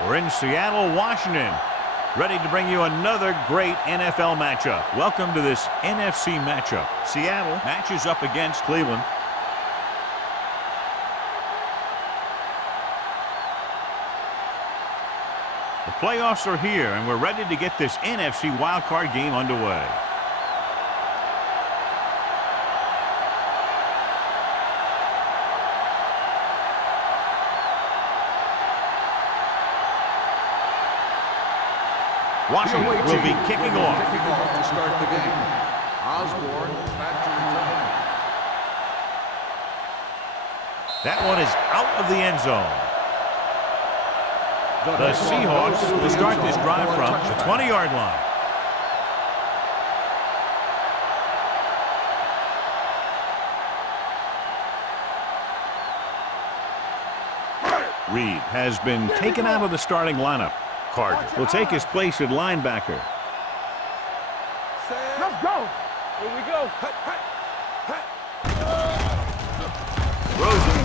We're in Seattle, Washington, ready to bring you another great NFL matchup. Welcome to this NFC matchup. Seattle matches up against Cleveland. The playoffs are here, and we're ready to get this NFC wildcard game underway. Washington will be kicking off. To start the game. Osborne back to return. That one is out of the end zone. The Seahawks will start this drive from the 20-yard line. Reed has been taken out of the starting lineup. Carter will take his place at linebacker. Let's go. Here we go. Rosen.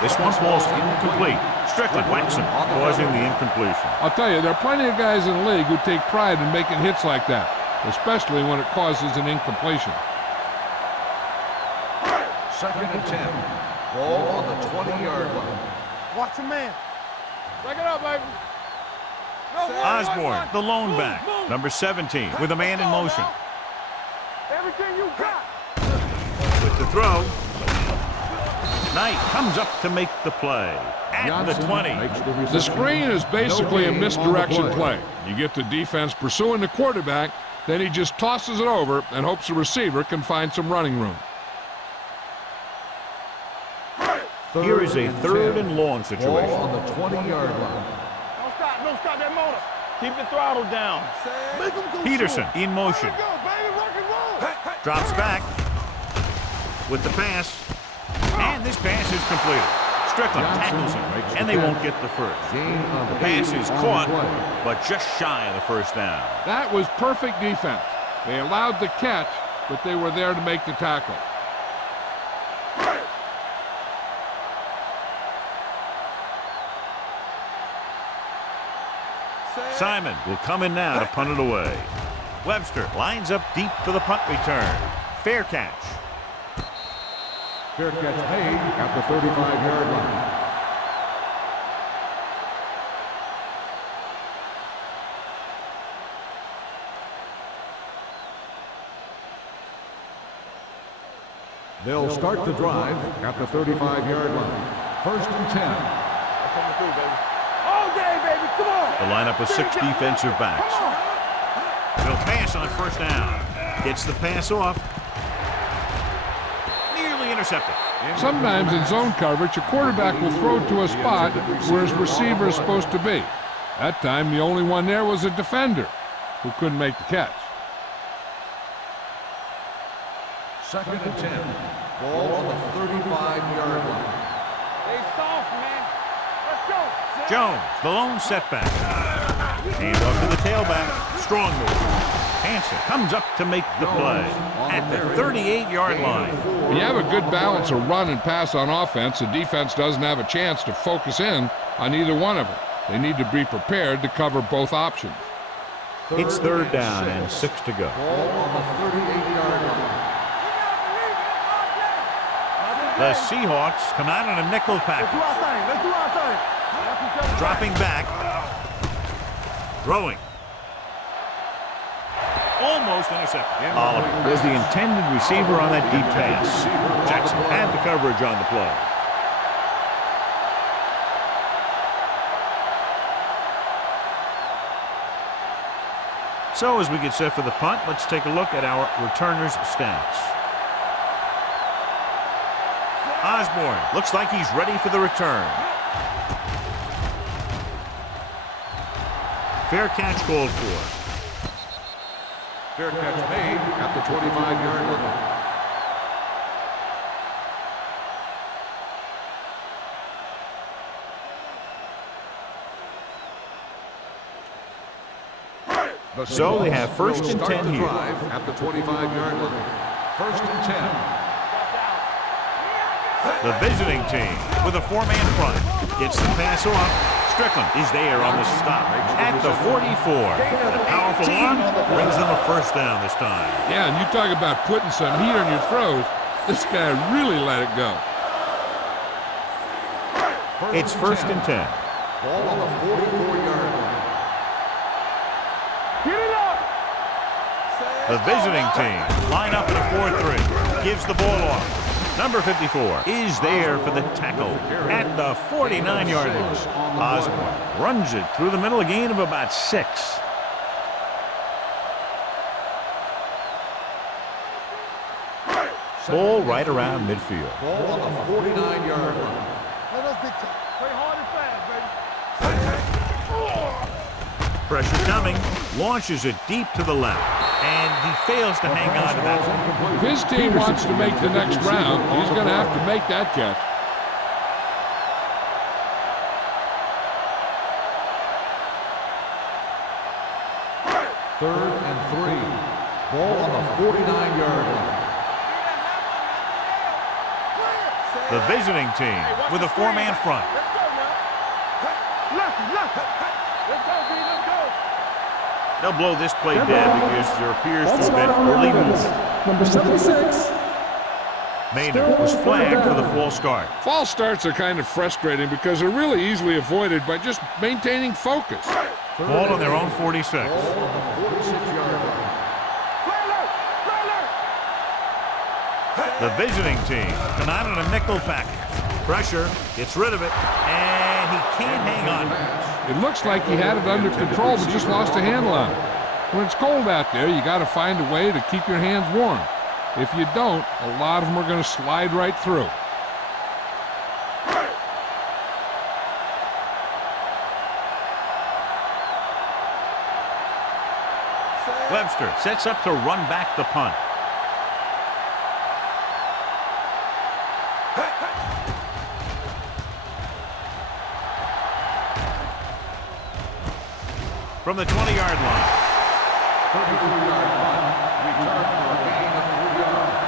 This one falls incomplete. Strickland whacks him, causing the incompletion. I'll tell you, there are plenty of guys in the league who take pride in making hits like that, especially when it causes an incompletion. 2nd and 10. Ball on the 20-yard line. Watch a man. Break it up, baby. Osborne, the lone back, number 17, with a man in motion. Everything you got. With the throw. Knight comes up to make the play at the 20. The screen is basically a misdirection play. You get the defense pursuing the quarterback, then he just tosses it over and hopes the receiver can find some running room. Here is a 3rd and long situation. Ball on the 20-yard line. Don't stop that motor. Keep the throttle down. Peterson in motion. Go, baby, rock and roll. Drops back with the pass. And this pass is completed. Strickland tackles him, and they won't get the first. The pass is caught, but just shy of the first down. That was perfect defense. They allowed the catch, but they were there to make the tackle. Simon will come in now to punt it away. Webster lines up deep for the punt return. Fair catch. Fair catch made at the 35-yard line. They'll start the drive at the 35-yard line. 1st and 10. Coming through, baby. All day, baby. Come on. The lineup of 6 defensive backs. He'll pass on 1st down. Gets the pass off. Nearly intercepted. Sometimes in zone coverage, a quarterback will throw to a spot where his receiver is supposed to be. That time, the only one there was a defender who couldn't make the catch. 2nd and 10. Ball on the 35-yard line. Stay soft, man. Let's go. Jones, the lone setback. Hand off to the tailback. Strong move. Hansen comes up to make the play at the 38-yard line. When you have a good balance of run and pass on offense, the defense doesn't have a chance to focus in on either one of them. They need to be prepared to cover both options. It's 3rd down and 6 to go. Ball on the 38-yard line. The Seahawks come out in a nickel package. Let's do our thing. Dropping back. Throwing. Almost intercepted. Oliver was the intended receiver on that deep pass. Jackson had the coverage on the play. So as we get set for the punt, let's take a look at our returners' stats. Osborne looks like he's ready for the return. Fair catch called for. Fair catch made at the 25-yard line. So they have 1st and 10 here. At the 25-yard line. 1st and 10. The visiting team with a four-man front gets the pass off. Strickland is there on the stop at the 44. The powerful run brings them a first down this time. Yeah, and you talk about putting some heat on your throws. This guy really let it go. It's first and 10. Ball on the 44-yard line. Get it up. The visiting team line up in a 4-3. Gives the ball off. Number 54 is there for the tackle at the 49-yard line. Osborne runs it through the middle, a gain of about 6. Ball right around midfield. Ball on the 49-yard line. Play hard and fast, baby. Pressure coming. Launches it deep to the left. And he fails to hang on to that one. If his team wants to make the next round, he's going to have to make that catch. Third and 3. Ball on the 49-yard line. The visiting team with a four-man front. Let's go now. Left. Let's go, B. Let's go. They'll blow this play dead because there appears to have been early movement. Number 76. Maynard was flagged for the false start. False starts are kind of frustrating because they're really easily avoided by just maintaining focus. Ball on their own 46. Ball on the 46-yard line. The visiting team come out in a nickel package. Pressure, gets rid of it, and he can't hang on. It looks like he had it under control but just lost a handle on it. When it's cold out there, you got to find a way to keep your hands warm. If you don't, a lot of them are going to slide right through. Webster sets up to run back the punt. From the 20-yard line. 33-yard punt. Return for a gain of 3 yards.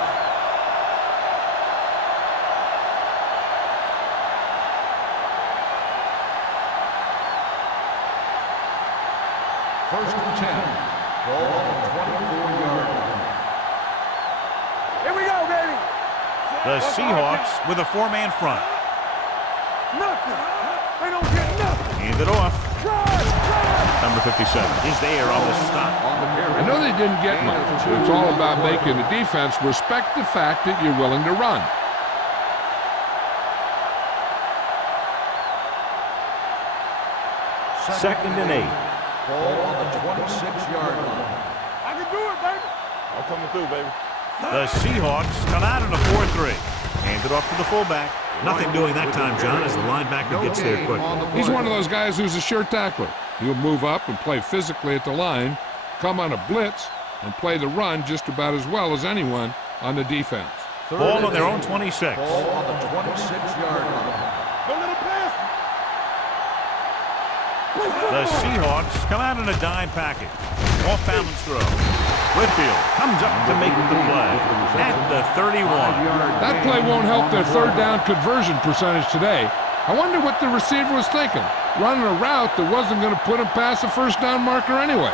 First and 10. Ball on the 24-yard line. Here we go, baby. The Seahawks with a four-man front. Nothing. They don't get nothing. Hand it off. Drive. Number 57 is there on the stop. I know they didn't get much, but it's all about making the defense respect the fact that you're willing to run. Second and 8. Ball on the 26-yard line. I can do it, baby. I'm coming through, baby. The Seahawks come out in a 4-3. Hand it off to the fullback. Nothing doing that time, John, as the linebacker gets there quick. He's one of those guys who's a sure tackler. He'll move up and play physically at the line, come on a blitz, and play the run just about as well as anyone on the defense. Ball on their own 26. Ball on the 26-yard line. Don't let him pass. The Seahawks come out in a dime package. Off balance throw. Whitfield comes up to make the play at the 31. That play won't help their third down conversion percentage today. I wonder what the receiver was thinking, running a route that wasn't going to put him past the first down marker anyway.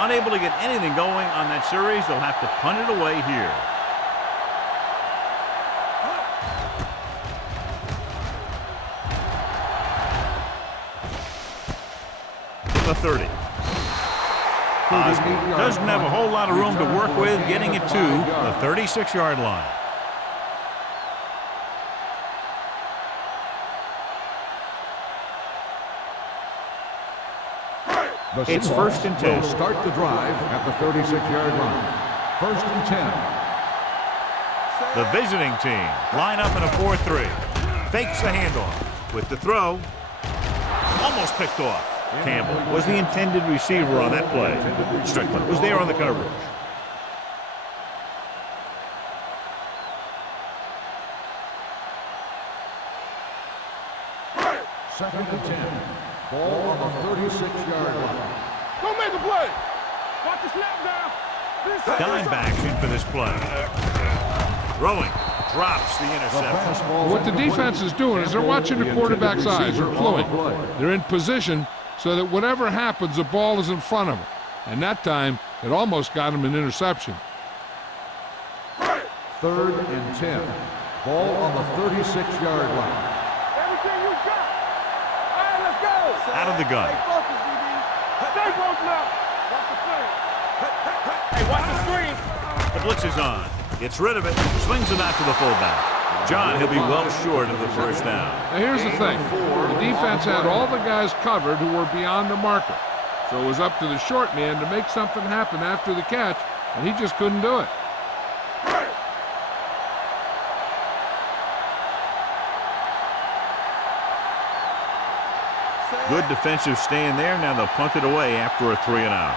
Unable to get anything going on that series, they'll have to punt it away here. The 30. Osborne doesn't have a whole lot of room to work with, getting it to the 36-yard line. It's first and 10. Will start the drive at the 36-yard line. First and 10. The visiting team line up in a 4-3. Fakes the handoff with the throw. Almost picked off. Campbell was the intended receiver on that play. Strickland was there on the coverage. Second and 10. Ball on the 36-yard line. Don't make the play. Watch the snap now. Dime backs in for this play. Throwing. Drops the interception. What the defense is doing is they're watching the quarterback's eyes. They're cluing. They're in position so that whatever happens, the ball is in front of them. And that time, it almost got him an interception. 3rd and 10. Ball on the 36-yard line. Everything you got. All right, let's go. Out of the gun. Stay focused, DB. Stay focused now. Watch the play. Hey, watch the screen. The blitz is on. Gets rid of it. Swings it out to the fullback. John, he'll be well short of the first down. Now here's the thing. The defense had all the guys covered who were beyond the marker. So it was up to the short man to make something happen after the catch, and he just couldn't do it. Good defensive stand there. Now they'll punt it away after a 3 and out.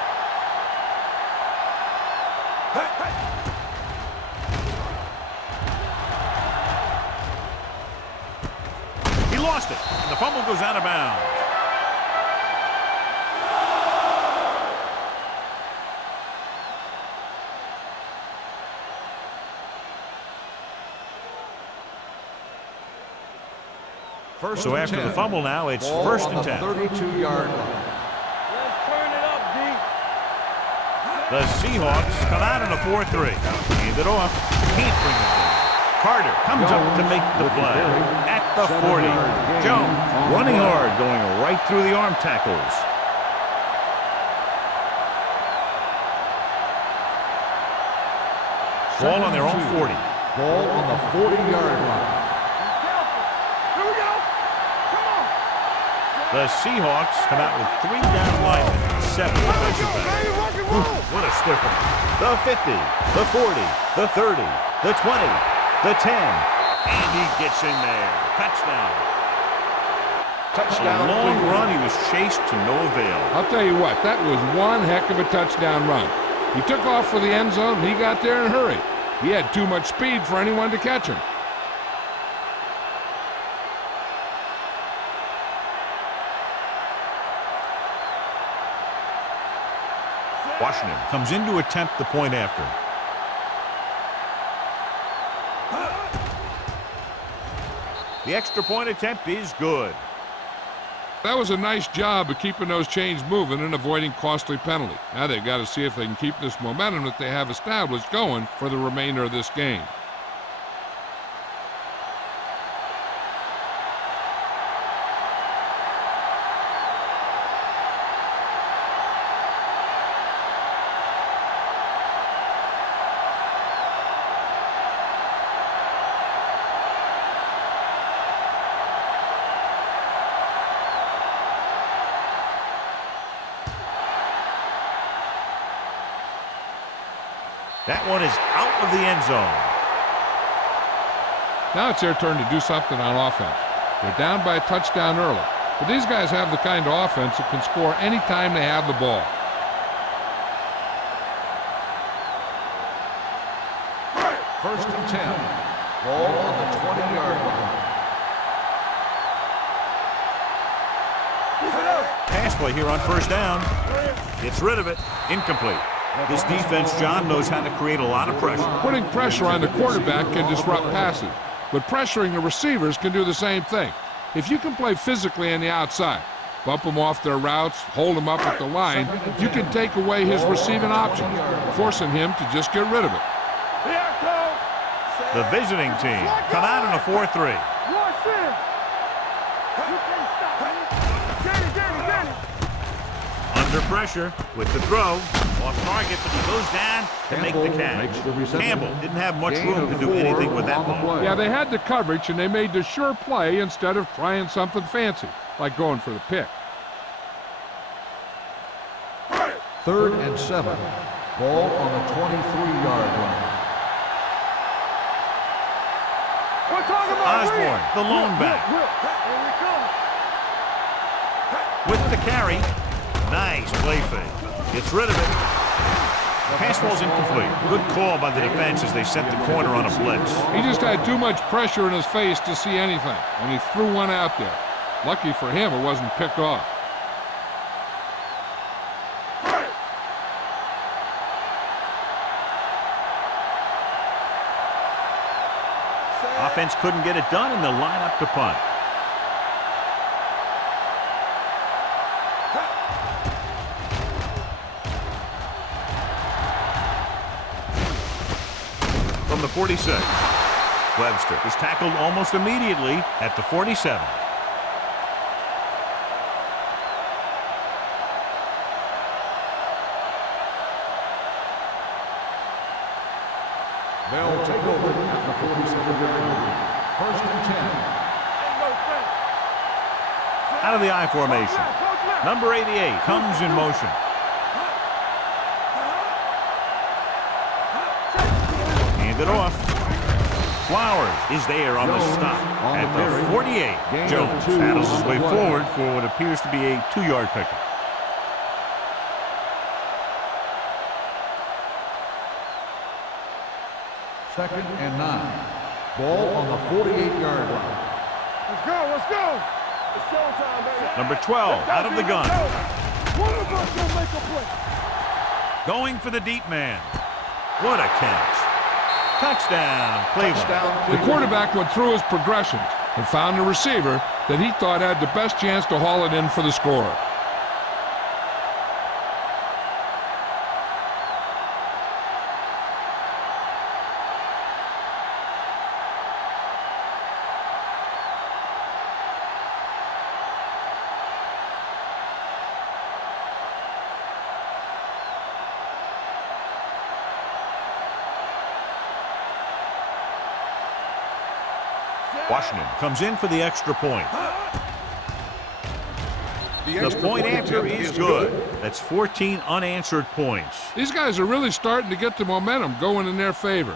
He lost it. And the fumble goes out of bounds. So after the fumble now, it's 1st and 10. 32-yard line. Let's turn it up, D. The Seahawks come out in a 4-3. Hand it off. Can't bring it down. Carter comes up to make the play. At the 40. Jones running hard, going right through the arm tackles. Ball on their own 40. Ball on the 40-yard line. The Seahawks come out with 3 down linemen, 7 defensive backs. What a stiffer. The 50, the 40, the 30, the 20, the 10. And he gets in there. Touchdown. A long run. He was chased to no avail. I'll tell you what, that was one heck of a touchdown run. He took off for the end zone, and he got there in a hurry. He had too much speed for anyone to catch him. Washington comes in to attempt the point after. The extra point attempt is good. That was a nice job of keeping those chains moving and avoiding costly penalty. Now they've got to see if they can keep this momentum that they have established going for the remainder of this game. That one is out of the end zone. Now it's their turn to do something on offense. They're down by a touchdown early, but these guys have the kind of offense that can score any time they have the ball. First and 10. Ball on the 20-yard line. Pass play here on first down. Gets rid of it. Incomplete. This defense, John, knows how to create a lot of pressure. Putting pressure on the quarterback can disrupt passes, but pressuring the receivers can do the same thing. If you can play physically on the outside, bump them off their routes, hold them up at the line, you can take away his receiving options, forcing him to just get rid of it. The visiting team come out in a 4-3. Under pressure with the throw. Off target, but he goes down to make the catch. Campbell didn't have much room to do anything with that ball. Yeah, they had the coverage, and they made the sure play instead of trying something fancy, like going for the pick. 3rd and 7. Ball on the 23-yard line. Osborne, the lone back. With the carry. Nice play fake. Gets rid of it. Pass ball's incomplete. Good call by the defense as they set the corner on a blitz. He just had too much pressure in his face to see anything, and he threw one out there. Lucky for him, it wasn't picked off. Offense couldn't get it done, and they'll line up to punt. From the 46, Webster is tackled almost immediately at the 47. They'll take over at the 47-yard line. First and 10. Out of the I formation. Number 88 comes in motion. Hand it off. Flowers is there on the stop at the 48. Jones paddles his way forward for what appears to be a 2-yard pickup. Second and 9. Ball on the 48-yard line. Let's go, let's go. It's showtime, baby. Number 12 out of the gun. One of us will make a play. Going for the deep man. What a catch. Touchdown, Cleveland. The quarterback went through his progressions and found a receiver that he thought had the best chance to haul it in for the score. Washington comes in for the extra point. The point after is good. That's 14 unanswered points. These guys are really starting to get the momentum going in their favor.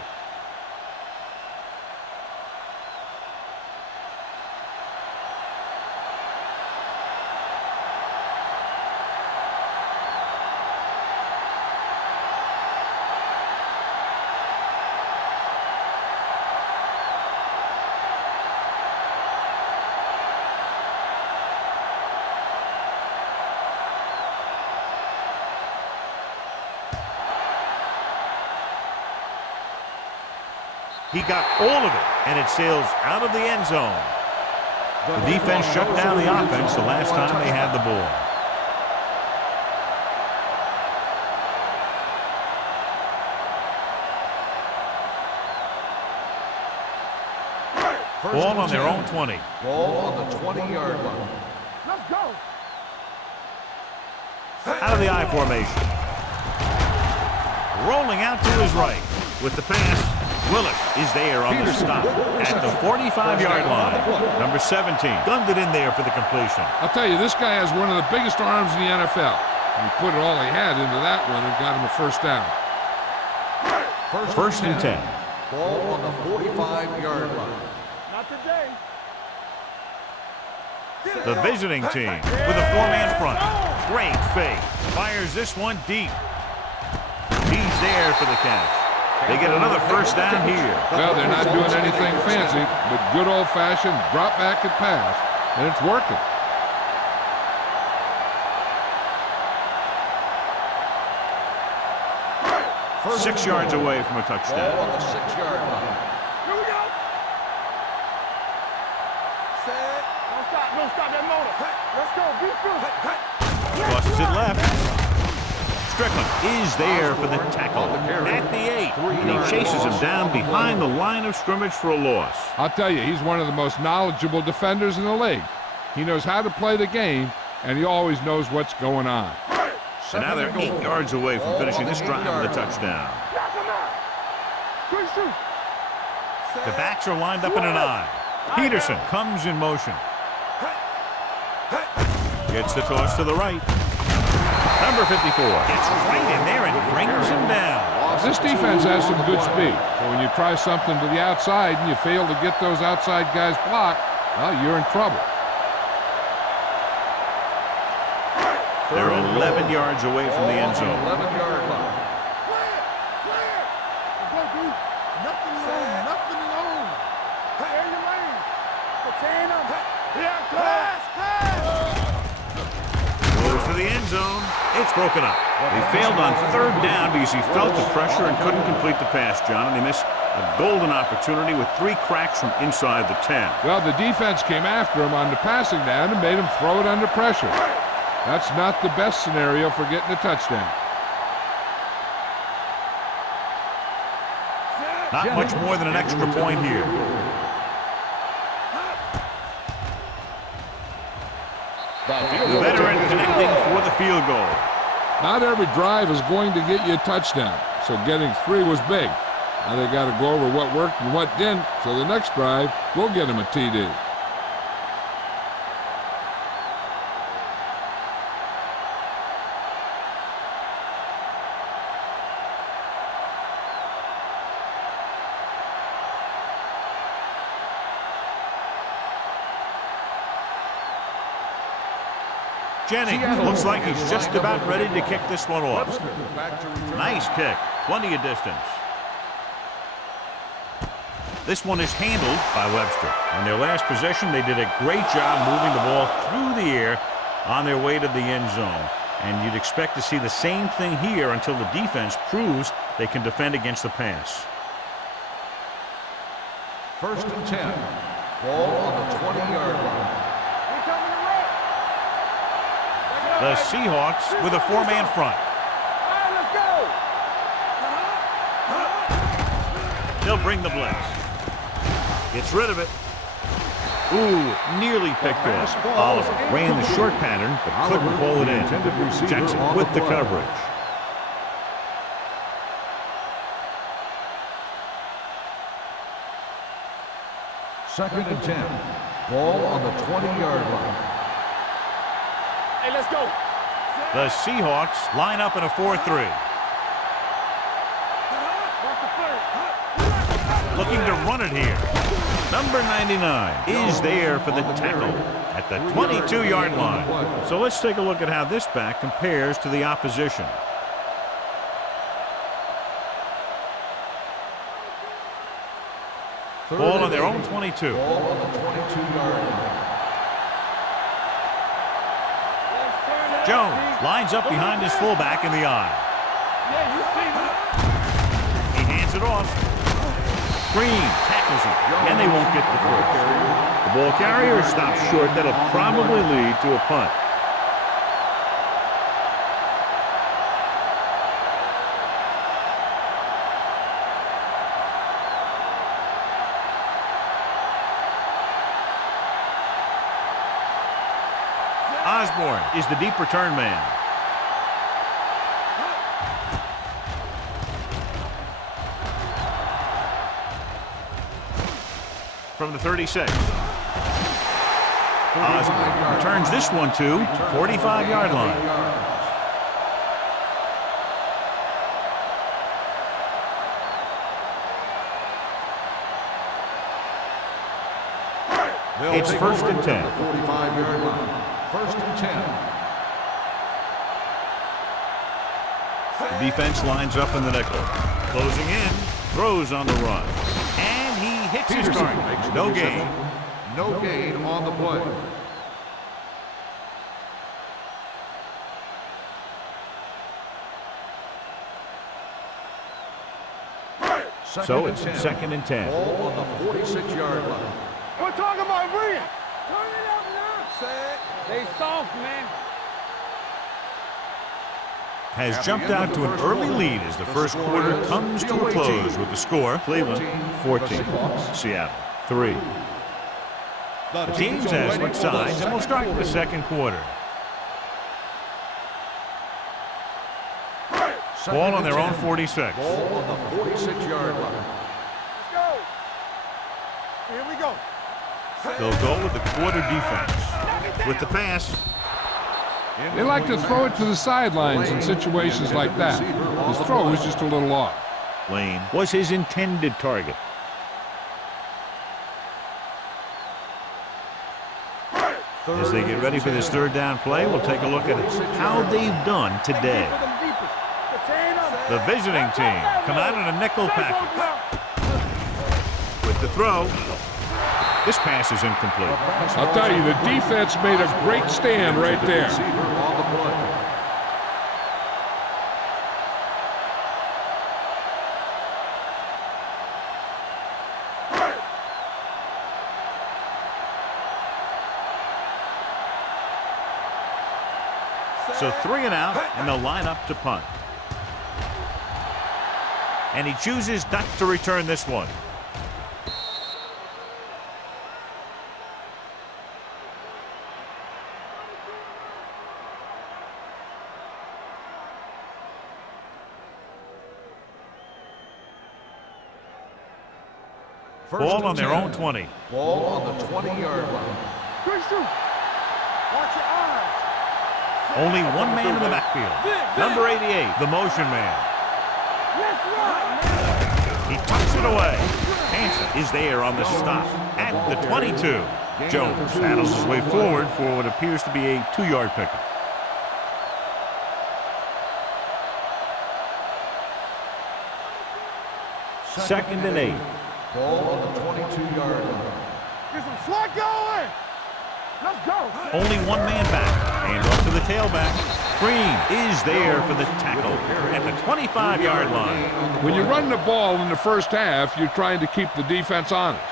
He got all of it, and it sails out of the end zone. The defense shut down the offense the last time they had the ball. Ball on their own 20. Ball on the 20-yard line. Let's go. Out of the I formation. Rolling out to his right with the pass. Willis is there on the stop at the 45-yard line. Number 17 gunned it in there for the completion. I'll tell you, this guy has one of the biggest arms in the NFL. He put it all he had into that one and got him a first down. First and 10. Ball on the 45-yard line. Not today. The visiting team with a 4-man front. Great fake. Fires this one deep. He's there for the catch. They get another first down here. Well, they're not doing anything fancy, but good old-fashioned drop back and pass, and it's working. First 6 yards away from a touchdown. Ball on the 6-yard line. Here we go. Set. Don't stop that motor. Let's go. Be through. Crosses it left. Strickland is there for the tackle at the 8. And he chases him down behind the line of scrimmage for a loss. I'll tell you, he's one of the most knowledgeable defenders in the league. He knows how to play the game, and he always knows what's going on. So now they're 8 yards away from finishing this drive with a touchdown. The backs are lined up in an I. Peterson comes in motion. Gets the toss to the right. Number 54 gets right in there and brings him down. This defense has some good speed. So when you try something to the outside and you fail to get those outside guys blocked, well, you're in trouble. They're 11 yards away from the end zone. 11-yard line. Clear. Let's go, B. Nothing alone. Clear your lane. Retain them. Yeah, pass. Goes to the end zone. It's broken up. They failed on 3rd down because he felt the pressure and couldn't complete the pass, John, and they missed A golden opportunity with 3 cracks from inside the 10. Well, the defense came after him on the passing down and made him throw it under pressure. That's not the best scenario for getting a touchdown. Not much more than an extra point here. The veteran connecting for the field goal. Not every drive is going to get you a touchdown, so getting 3 was big. Now they got to go over what worked and what didn't, so the next drive will get him a TD. Jennings looks like he's just about ready to kick this one off. Nice kick. Plenty of distance. This one is handled by Webster. On their last possession, they did a great job moving the ball through the air on their way to the end zone. And you'd expect to see the same thing here until the defense proves they can defend against the pass. 1st and 10. Ball on the 20-yard line. The Seahawks with a 4-man front. They'll bring the blitz. Gets rid of it. Ooh, nearly picked off. Oliver ran the short pattern, but couldn't pull it in. Jackson with the coverage. Second and 10. Ball on the 20-yard line. Hey, let's go. The Seahawks line up in a 4-3. Looking to run it here. Number 99 is there for the tackle at the 22-yard line. So let's take a look at how this back compares to the opposition. Ball on their own 22. Ball on the 22-yard line. Jones lines up behind his fullback in the eye. He hands it off. Green tackles him, and they won't get the first. The ball carrier stops short. That'll probably lead to a punt. Osborne is the deep return man. From the 36. Osborne returns this one to 45-yard line. It's 1st and 10. 45-yard line. 1st and 10. The defense lines up in the nickel. Closing in, throws on the run. And he hits his target. No gain. No gain on the play. So it's 2nd and 10. Ball on the 46-yard line. We're talking about bringing. Turn it up now. They soft, man. Has jumped out to an early lead as the first quarter comes to a close with the score. Cleveland 14, Seattle 3. The teams have switched sides and will start the second quarter. Ball on their own 46. Ball on the 46-yard line. Let's go. Here we go. They'll go with the quarter defense. With the pass. They like to throw it to the sidelines in situations like that. His throw was just a little off. Lane was his intended target. As they get ready for this third down play, we'll take a look at how they've done today. The visiting team come out in a nickel package. With the throw, this pass is incomplete. I'll tell you, the defense made a great stand right there. So 3 and out, and they'll line up to punt. And he chooses not to return this one. Ball on their own 20. Ball on the 20-yard line. Christian, watch your eyes. Only one man in the backfield. Number 88, the motion man. Let's run. He tucks it away. Hansen is there on the stop at the 22. Jones paddles his way forward for what appears to be a 2-yard pickup. Second and 8. Ball on the 22-yard line. Get some slack going. Let's go. Only one man back. Hand off to the tailback. Green is there for the tackle at the 25-yard line. When you run the ball in the first half, you're trying to keep the defense honest.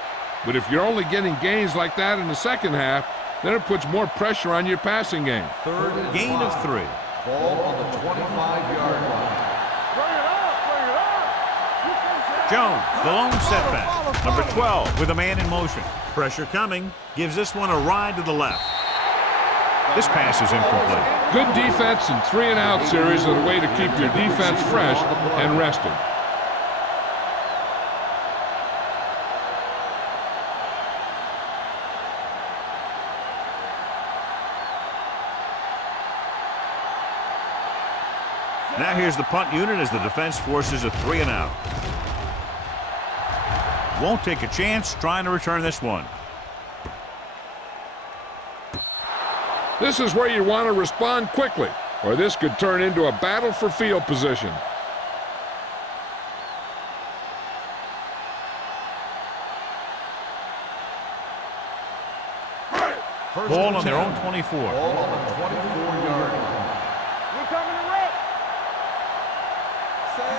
But if you're only getting gains like that in the second half, then it puts more pressure on your passing game. Third and Gain 5. of 3. Ball on the 25-yard line. Bring it up. Bring it up. Jones, the lone setback. Number 12 with a man in motion. Pressure coming. Gives this one a ride to the left. This pass is incomplete. Good defense and 3-and-out series are the way to keep your defense fresh and rested. Now here's the punt unit as the defense forces a 3-and-out. Won't take a chance trying to return this one. This is where you want to respond quickly, or this could turn into a battle for field position. Ball on their own 24. Ball on the 24-yard line. We're coming to wreck.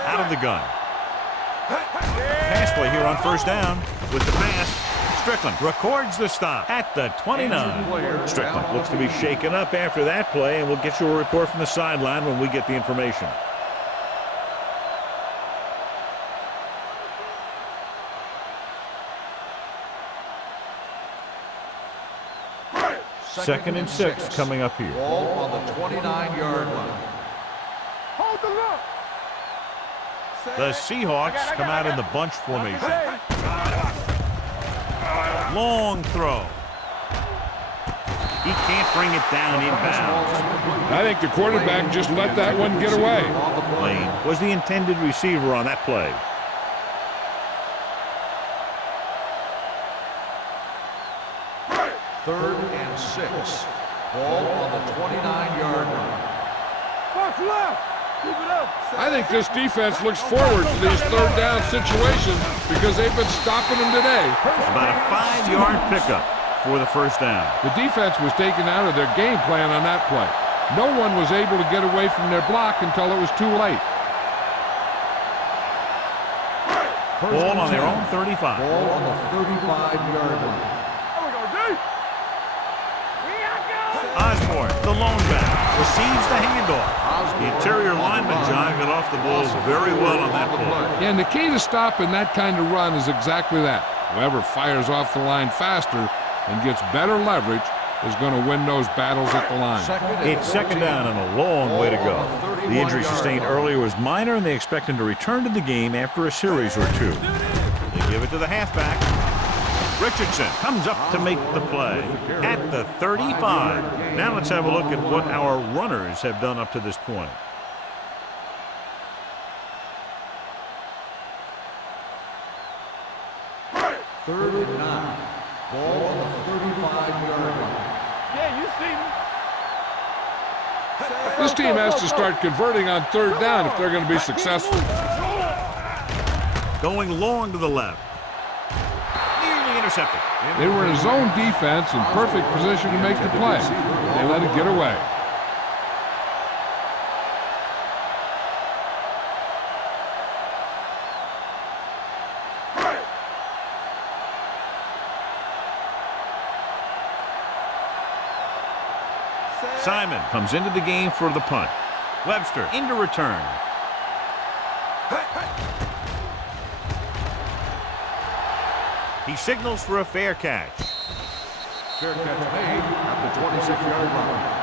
Out of the gun. Pass play here on first down with the pass. Strickland records the stop at the 29. Strickland looks to be shaken up after that play, and we'll get you a report from the sideline when we get the information. Second and 6 coming up here. Ball on the 29-yard line. Hold the look. The Seahawks come out in the bunch formation. Long throw. He can't bring it down inbounds. I think the quarterback just let that one get away. Lane was the intended receiver on that play. Third and 6. Ball on the 29-yard line. Box left. Keep it up. I think this defense looks forward to these third down situations because they've been stopping them today. About a 5-yard pickup for the first down. The defense was taken out of their game plan on that play. No one was able to get away from their block until it was too late. Ball on their own 35. Ball on the 35-yard line. There we go, D. We are going. Osborne, the lone back, receives the handoff. The interior lineman, John, got off the ball very well on that play. And the key to stopping that kind of run is exactly that. Whoever fires off the line faster and gets better leverage is going to win those battles at the line. It's second down and a long way to go. The injury sustained earlier was minor, and they expect him to return to the game after a series or two. They give it to the halfback. Richardson comes up to make the play at the 35. Now let's have a look at what our runners have done up to this point. Third and 9. Ball on the 35-yard line. Yeah, you see me. This team has to start converting on third down if they're going to be successful. Going long to the left. Nearly intercepted. They were in zone defense in perfect position to make the play. They let it get away. Simon comes into the game for the punt. Webster into return. He signals for a fair catch. Fair catch made at the 26-yard line.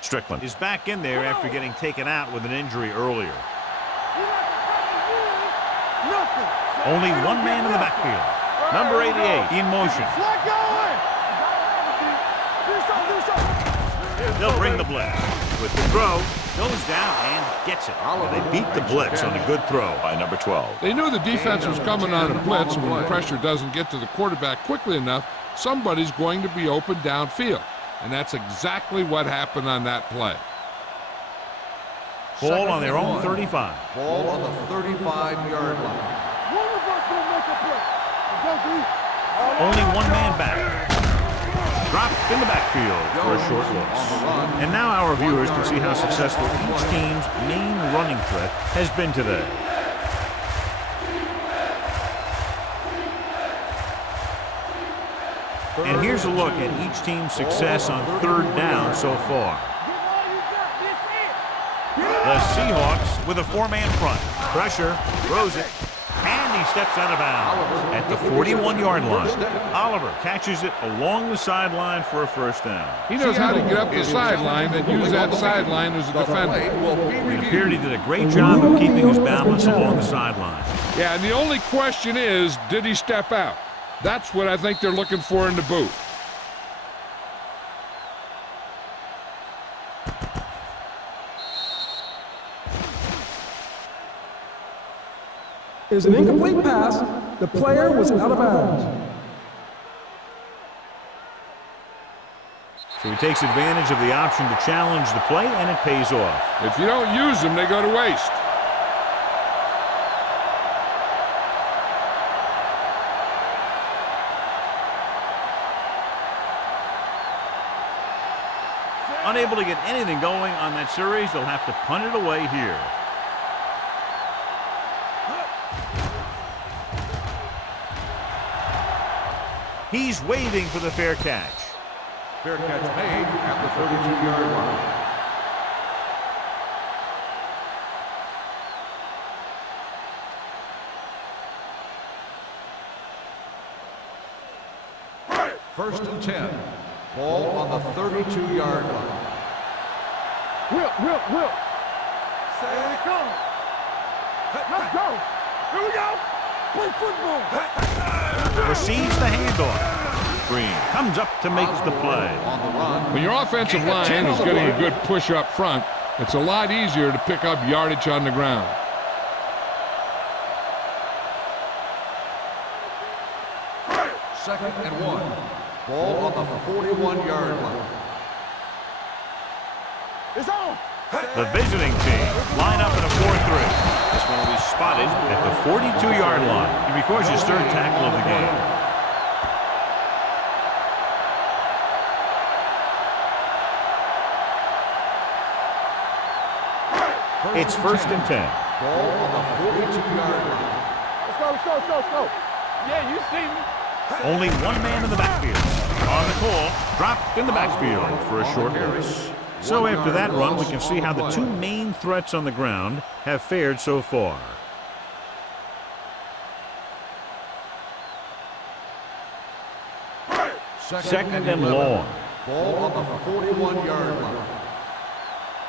Strickland is back in there after getting taken out with an injury earlier. Only one man in the backfield. Number 88 in motion. They'll bring the blitz. With the throw, goes down and gets it. They beat the blitz on a good throw by number 12. They knew the defense was coming on a blitz, and when the pressure doesn't get to the quarterback quickly enough, somebody's going to be open downfield. And that's exactly what happened on that play. Ball on their own 35. Ball on the 35-yard line. Only one man back. Dropped in the backfield for a short loss. And now our viewers can see how successful each team's main running threat has been today. And here's a look at each team's success on third down so far. The Seahawks with a four-man front. Pressure, throws it, and he steps out of bounds at the 41-yard line. Oliver catches it along the sideline for a first down. He knows how to get up the sideline and use that sideline as a defender. It appeared he did a great job of keeping his balance along the sideline. Yeah, and the only question is, did he step out? That's what I think they're looking for in the booth. Is an incomplete pass. The player was out of bounds. So he takes advantage of the option to challenge the play, and it pays off. If you don't use them, they go to waste. Unable to get anything going on that series, they'll have to punt it away here. He's waving for the fair catch. Fair catch made at the 32-yard line. First and 10. Ball on the 32-yard line. Will. Here we go. Let's go. Here we go. Play football. Receives the handoff. Green comes up to make the play. On the run. When your offensive line is getting a good push up front, it's a lot easier to pick up yardage on the ground. Second and 1. Ball on the 41-yard line. It's on. The visiting team line up in a 4-3. This one will be spotted at the 42-yard line. He records his third tackle of the game. It's first and 10. Ball on the 42-yard line. Let's go. Yeah, you see me. Only one man in the backfield. On the call, dropped in the backfield for a short loss. So after that run, we can see how the two main threats on the ground have fared so far. Second and long. Ball on the 41-yard line. All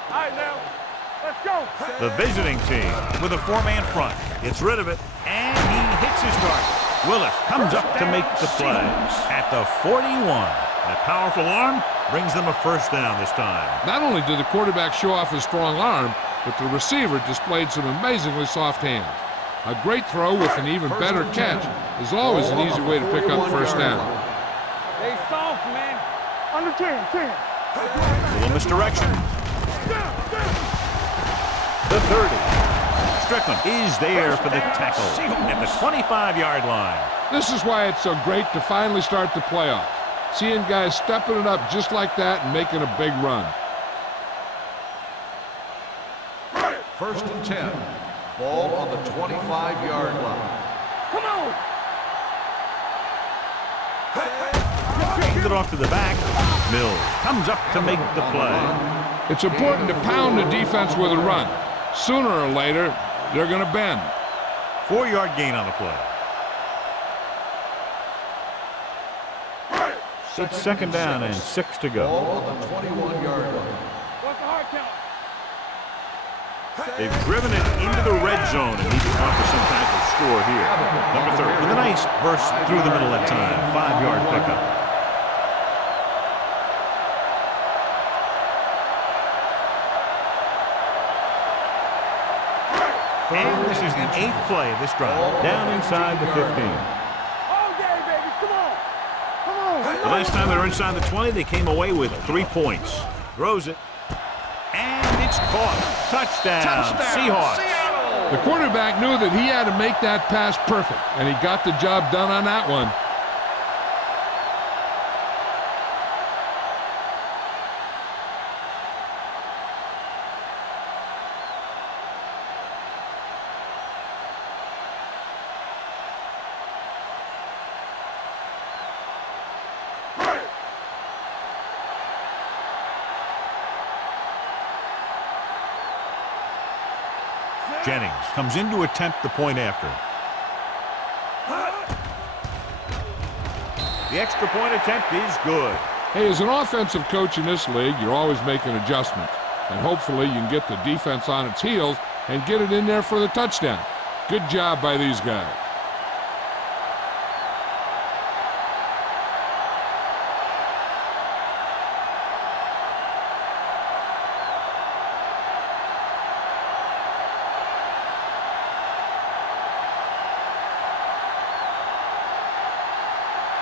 right, now. Let's go. The visiting team with a four-man front gets rid of it, and he hits his target. Willis comes up to make the play at the 41. That powerful arm brings them a first down this time. Not only did the quarterback show off his strong arm, but the receiver displayed some amazingly soft hands. A great throw with an even better catch is always an easy way to pick up first down. They soft, man. Under 10. A little misdirection. The 30. Strickland is there for the tackle at the 25-yard line. This is why it's so great to finally start the playoffs. Seeing guys stepping it up just like that and making a big run. First and 10. Ball on the 25-yard line. Come on. Hand it off to the back. Mills comes up to make the play. It's important to pound the defense with a run. Sooner or later, they're going to bend. 4-yard gain on the play. It's second down and 6 to go. Ball on the 21-yard line. What's the hard count? They've driven it into the red zone and need to offer some type of score here. Number 30 with a nice burst through the middle that time. 5-yard pickup. And this is the 8th play of this drive. Down inside the 15. All day, baby. Come on. Come on. The last time they were inside the 20, they came away with 3 points. Throws it. And it's caught. Touchdown. Seahawks. The quarterback knew that he had to make that pass perfect, and he got the job done on that one. Jennings comes in to attempt the point after. The extra point attempt is good. Hey, as an offensive coach in this league, you're always making adjustments. And hopefully you can get the defense on its heels and get it in there for the touchdown. Good job by these guys.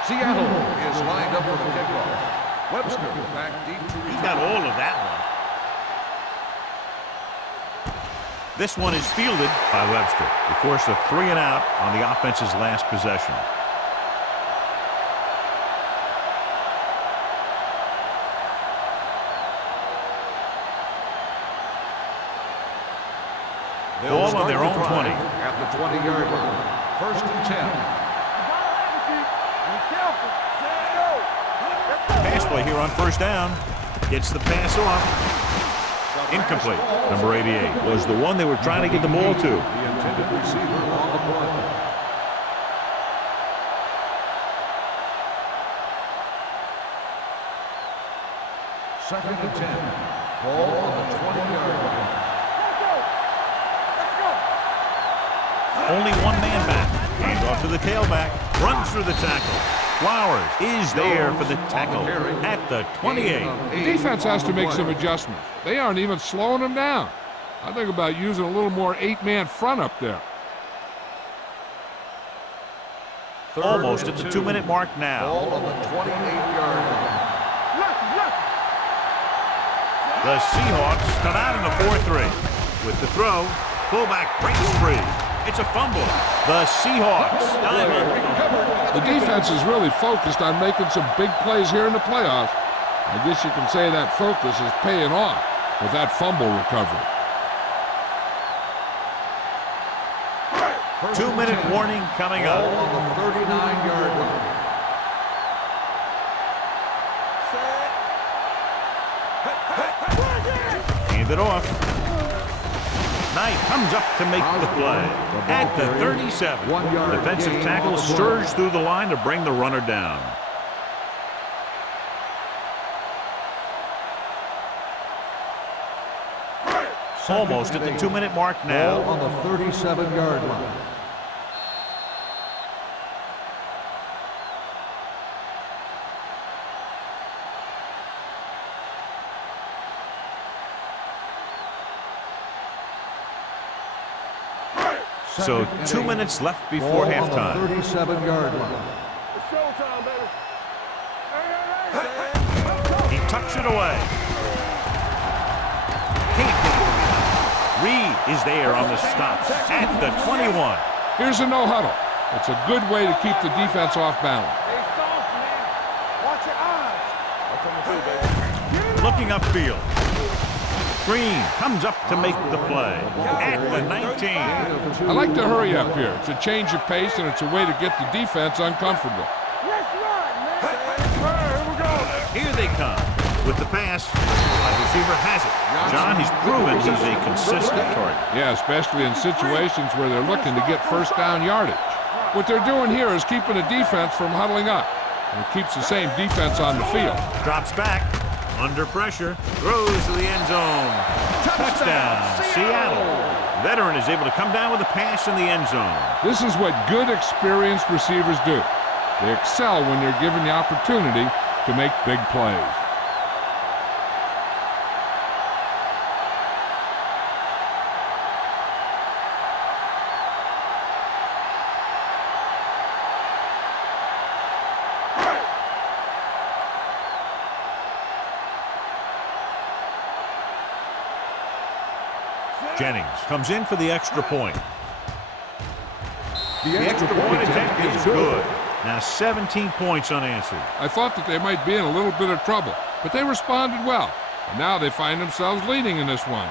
Seattle is lined up for the kickoff. Webster back deep to He got all of that one. This one is fielded by Webster. They force a 3-and-out on the offense's last possession. Ball on their own 20. At the 20-yard line. First and 10. Pass play here on first down. Gets the pass off. Incomplete. Number 88 was the one they were trying to get the ball to. The intended receiver on the play. Second and 10. Ball on the 20-yard line. Only one man back. Hand off to the tailback. Runs through the tackle. Flowers is there for the tackle at the 28. The defense has to make some adjustments. They aren't even slowing them down. I think about using a little more 8-man front up there. Almost at the 2-minute mark now. Ball on the 28-yard line. The Seahawks come out in the 4-3. With the throw, fullback breaks free. It's a fumble. The Seahawks The defense is really focused on making some big plays here in the playoffs. I guess you can say that focus is paying off with that fumble recovery. 2-minute warning coming up. Ball on the 39-yard line. Hand it off. Knight comes up to make the play at the 37. Defensive tackle surged through the line to bring the runner down. Almost at the 2-minute mark now. Ball on the 37-yard line. So 2 minutes left before halftime. 37-yard line. It's showtime, baby. He tucks it away. Can't get it. Reed is there on the stop at the 21. Here's a no huddle. It's a good way to keep the defense off balance. Hey, soft, man. Watch your eyes. Looking upfield. Green comes up to make the play at the 19. I like to hurry up here. It's a change of pace, and it's a way to get the defense uncomfortable. Let's run, man. Here we go. Here they come with the pass. Wide receiver has it. John, he's proven he's a consistent target. Yeah, especially in situations where they're looking to get first down yardage. What they're doing here is keeping the defense from huddling up. And it keeps the same defense on the field. Drops back, under pressure, throws to the end zone. Touchdown, Seattle. Veteran is able to come down with a pass in the end zone. This is what good, experienced receivers do. They excel when they're given the opportunity to make big plays. Jennings comes in for the extra point. The extra point attempt is good. Now 17 points unanswered. I thought that they might be in a little bit of trouble, but they responded well. And now they find themselves leading in this one.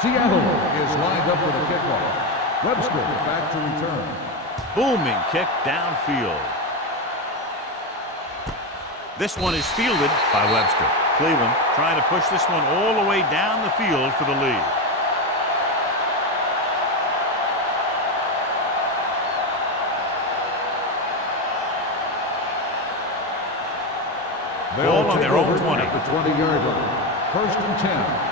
Seattle is lined up for the kickoff. Webster back to return. Booming kick downfield. This one is fielded by Webster. Cleveland trying to push this one all the way down the field for the lead. Ball on their own 20. At the 20-yard line. First and 10.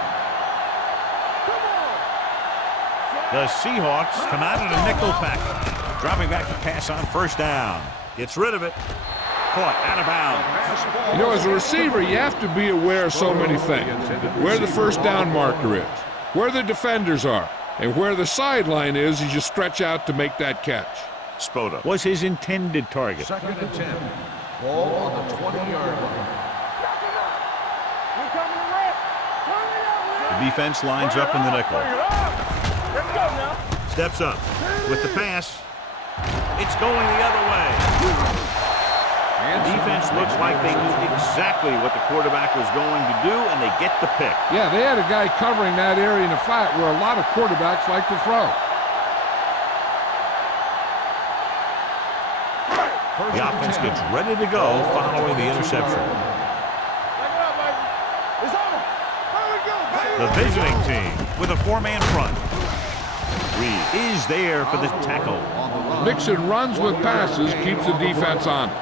The Seahawks come out in a nickel package. Dropping back to pass on first down. Gets rid of it. Caught out of bounds. You know, as a receiver, you have to be aware of so many things. Where the first down marker is, where the defenders are, and where the sideline is as you stretch out to make that catch. Spoda was his intended target. Second and 10. Ball on the 20-yard line. The defense lines up in the nickel. Let's go now. Steps up with the pass. It's going the other way. The defense looks like they knew exactly what the quarterback was going to do, and they get the pick. Yeah, they had a guy covering that area in the flat where a lot of quarterbacks like to throw. The offense gets ready to go following the interception. The visiting team with a four-man front. Reed is there for the tackle. Mixon runs with passes, keeps the defense honest.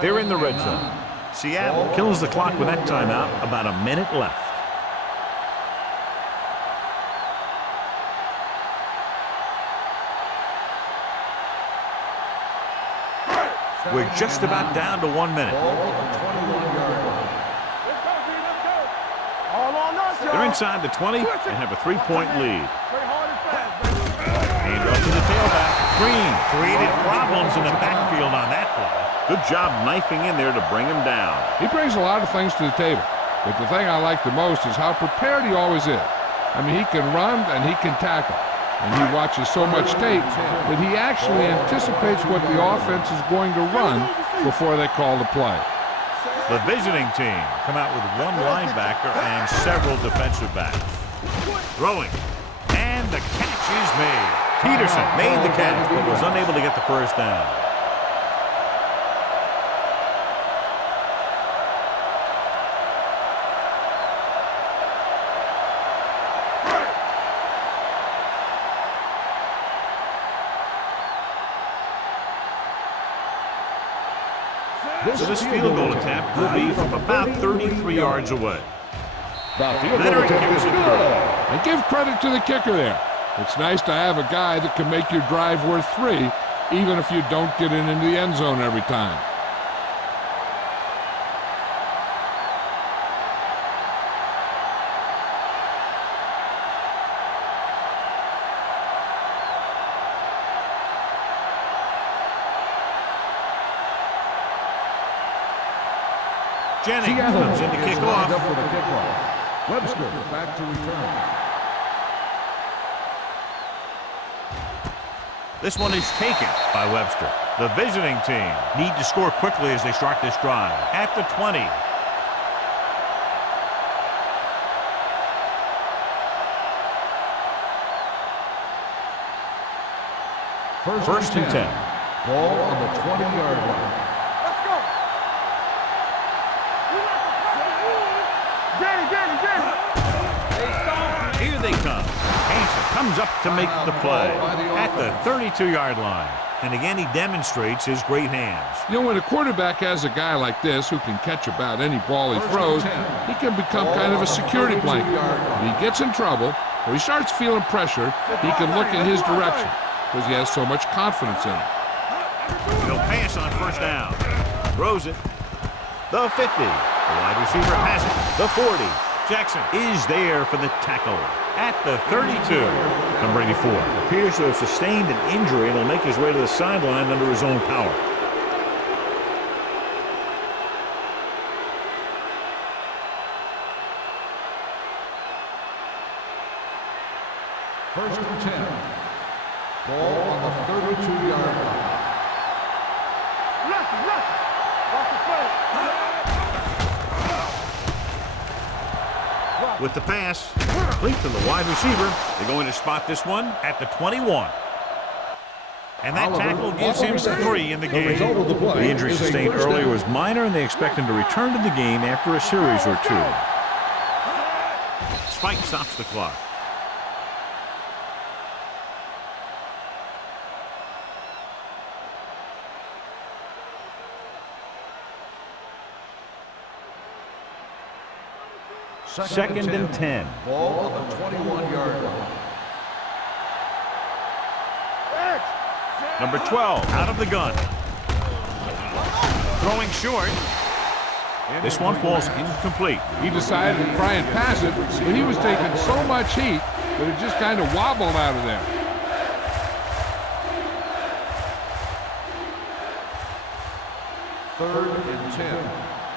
They're in the red zone. Seattle kills the clock with that timeout. About a minute left. We're just about down to 1 minute. They're inside the 20 and have a 3-point lead. Hand off to the tailback. Green created problems in the backfield on that play. Good job knifing in there to bring him down. He brings a lot of things to the table, but the thing I like the most is how prepared he always is. I mean, he can run and he can tackle. And he watches so much tape that he actually anticipates what the offense is going to run before they call the play. The visiting team come out with one linebacker and several defensive backs. Throwing. And the catch is made. Peterson made the catch but was unable to get the first down. So this field goal attempt will be from about 33 yards away. Leonard kicks it good. And give credit to the kicker there. It's nice to have a guy that can make your drive worth 3, even if you don't get it into the end zone every time. Jennings Seattle comes in to is kick lined off. up for the kickoff. Webster back to return. This one is taken by Webster. The visiting team need to score quickly as they start this drive. At the 20. First and 10. Ball on the 20-yard line. Let's go. Here they come. Hansen comes up to make the play at the 32-yard line. And again, he demonstrates his great hands. You know, when a quarterback has a guy like this who can catch about any ball he throws, he can become kind of a security blanket. If he gets in trouble or he starts feeling pressure, he can look in his direction because he has so much confidence in him. He'll pass on first down. Throws it. The 50. The wide receiver has it. The 40. Jackson is there for the tackle at the 32. Number 84 appears to have sustained an injury and will make his way to the sideline under his own power. First and 10. Ball on the 32-yard line. With the pass, complete to the wide receiver. They're going to spot this one at the 21. And that tackle gives him 3 in the game. The injury sustained earlier was minor, and they expect him to return to the game after a series or 2. Spike stops the clock. Second and 10. Ball on the 21-yard line. Number 12 out of the gun. Throwing short. This one falls incomplete. He decided to try and pass it, but he was taking so much heat that it just kind of wobbled out of there. Third and 10.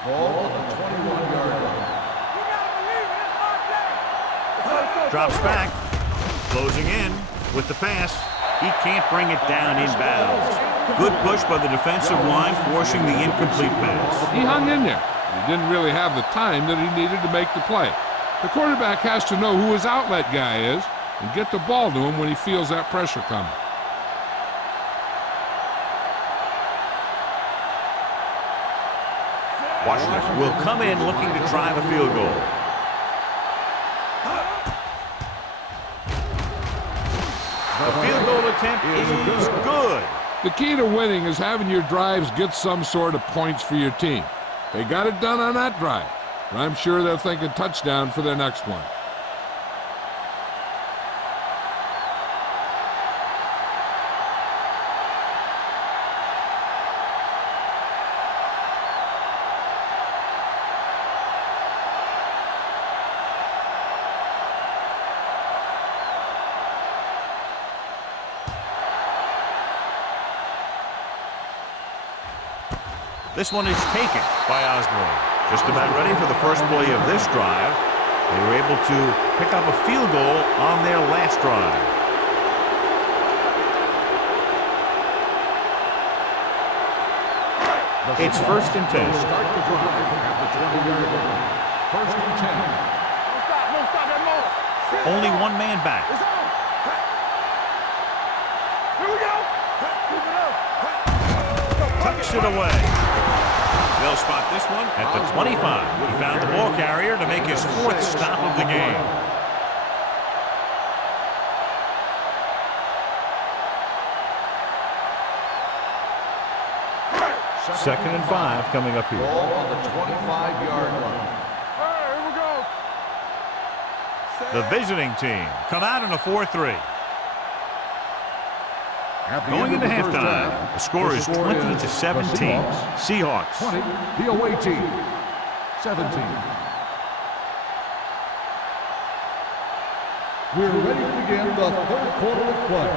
Ball on the 21-yard line. Drops back. Closing in with the pass. He can't bring it down inbounds. Good push by the defensive line, forcing the incomplete pass. He hung in there. He didn't really have the time that he needed to make the play. The quarterback has to know who his outlet guy is and get the ball to him when he feels that pressure coming. Washington will come in looking to drive a field goal. The field goal attempt is good. The key to winning is having your drives get some sort of points for your team. They got it done on that drive, but I'm sure they're thinking touchdown for their next one. This one is taken by Osborne. Just about ready for the first play of this drive. They were able to pick up a field goal on their last drive. It's first and 10. Start the drive at the 20-yard line. First and 10. Don't stop that motor. Only one man back. It's on. Here we go. Keep it up. Tucks it away. They'll spot this one at the 25. He found the ball carrier to make his 4th stop of the game. Second and 5 coming up here. Ball on the 25-yard line. Hey, here we go. The visiting team come out in a 4-3. At the Going end into of the first halftime, half, the score is 20-17. the Seahawks. 20, the away team, 17. We're ready to begin the third quarter of play.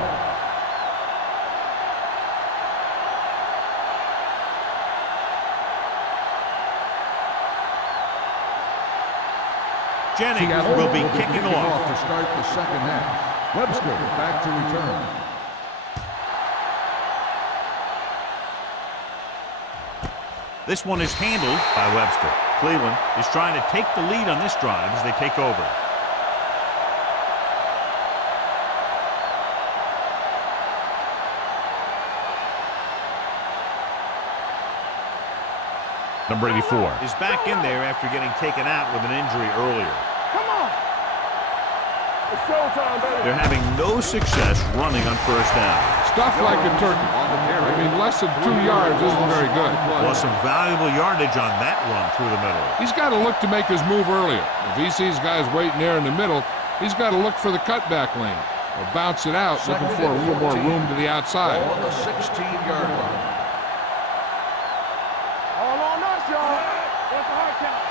Jennings will be kicking off. To start the second half. Webster back to return. This one is handled by Webster. Cleveland is trying to take the lead on this drive as they take over. Number 84 is back in there after getting taken out with an injury earlier. Come on. It's showtime, baby. They're having no success running on first down. Stuff like a turkey. I mean, less than 2 yards isn't very good. Lost some valuable yardage on that run through the middle. He's got to look to make his move earlier. If he sees guys waiting there in the middle, he's got to look for the cutback lane or bounce it out, looking for a little more room to the outside. On the 16-yard line. All on us, y'all. What's the hard count?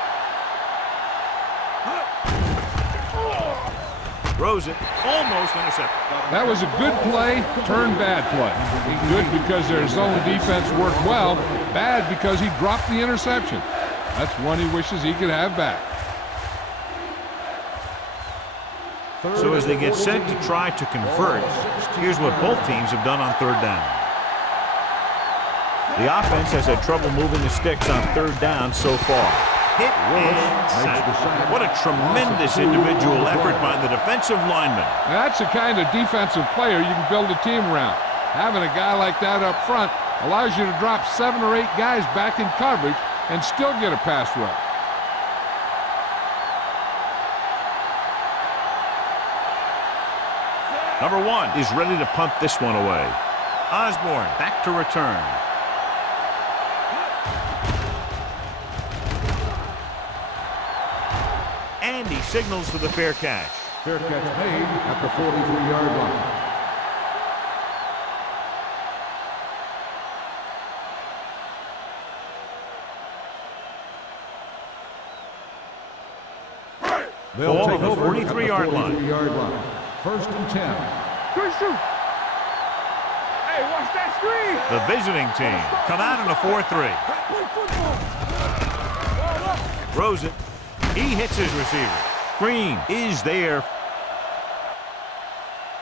Throws it, almost intercepted. That was a good play, turned bad play. Good because their zone defense worked well, bad because he dropped the interception. That's one he wishes he could have back. So as they get set to try to convert, here's what both teams have done on third down. The offense has had trouble moving the sticks on third down so far. Hit and sack. What a tremendous individual effort by the defensive lineman. That's the kind of defensive player you can build a team around. Having a guy like that up front allows you to drop 7 or 8 guys back in coverage and still get a pass rush. Number 1 is ready to punt this one away. Osborne back to return. And he signals for the fair catch. Fair catch made at the 43-yard line. Ball on the 43-yard line. First and 10. Good shoot. Hey, watch that screen. The visiting team come out in a 4-3. Throws it. He hits his receiver. Green is there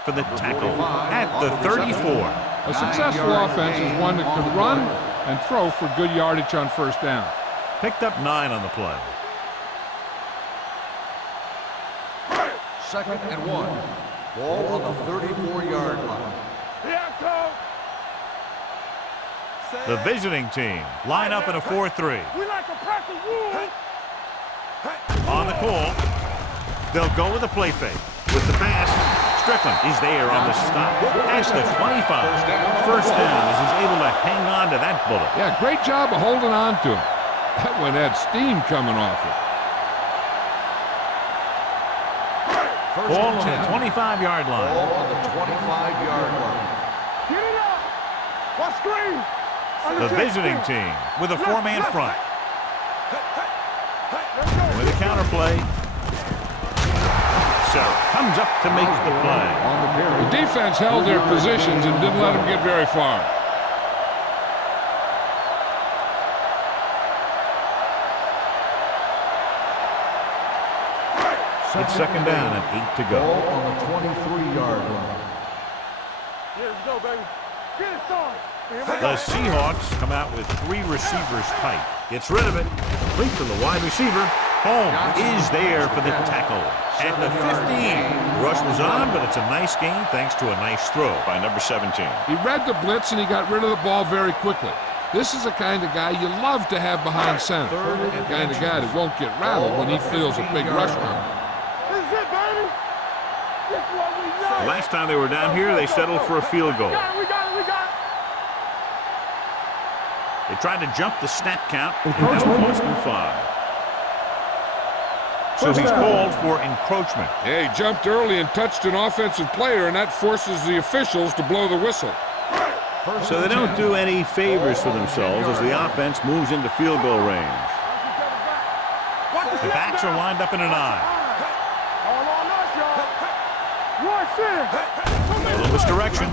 for the tackle at the 34. A successful offense is one that can run and throw for good yardage on first down. Picked up 9 on the play. Second and 1. Ball on the 34-yard line. Yeah, coach. The visiting team line up in a 4-3. We like a pack of wolves. On the call, they'll go with a play fake. With the pass, Strickland is there on the stop. That's the 25. First down as he's able to hang on to that bullet. Yeah, great job of holding on to him. That one had steam coming off it. Ball on the 25-yard line. Ball on the 25-yard line. Get it up. Watch screen. The visiting team with a 4-man front. With a counter play, Sarah comes up to make the play. The defense held their positions and didn't let them get very far. It's second down and 8 to go. Ball on the 23-yard line. Here we go, baby. Get it started. The Seahawks come out with 3 receivers tight. Gets rid of it. Complete to the wide receiver. Holmes is there for the tackle at the 15. Rush was on, but it's a nice gain thanks to a nice throw by number 17. He read the blitz and he got rid of the ball very quickly. This is the kind of guy you love to have behind center. The kind of guy that won't get rattled when he feels a big rush coming. This is it, baby. This is what we know. Last time they were down here, they settled for a field goal. We got it. They tried to jump the snap count, and that will cost him 5. So he's called for encroachment. Yeah, he jumped early and touched an offensive player, and that forces the officials to blow the whistle. So they don't do any favors for themselves as the offense moves into field goal range. The backs are lined up in an eye. All on us, y'all. Rush in. A little misdirection.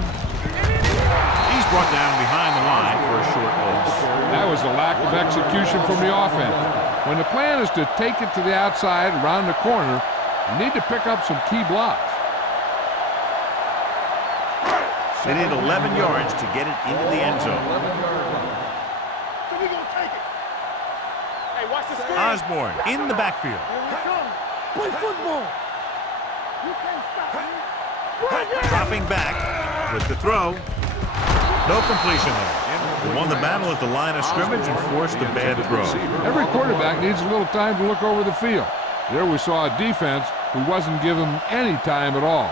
He's brought down behind the line for a short loss. That was a lack of execution from the offense. When the plan is to take it to the outside around the corner, you need to pick up some key blocks. They need 11 yards to get it into the end zone. So we gonna take it. Hey, watch the screen. Osborne in the backfield. Here we come. Play football. You can't stop me. Dropping back with the throw. No completion there. They won the battle at the line of scrimmage and forced the bad throw. Every quarterback needs a little time to look over the field. There we saw a defense who wasn't given any time at all.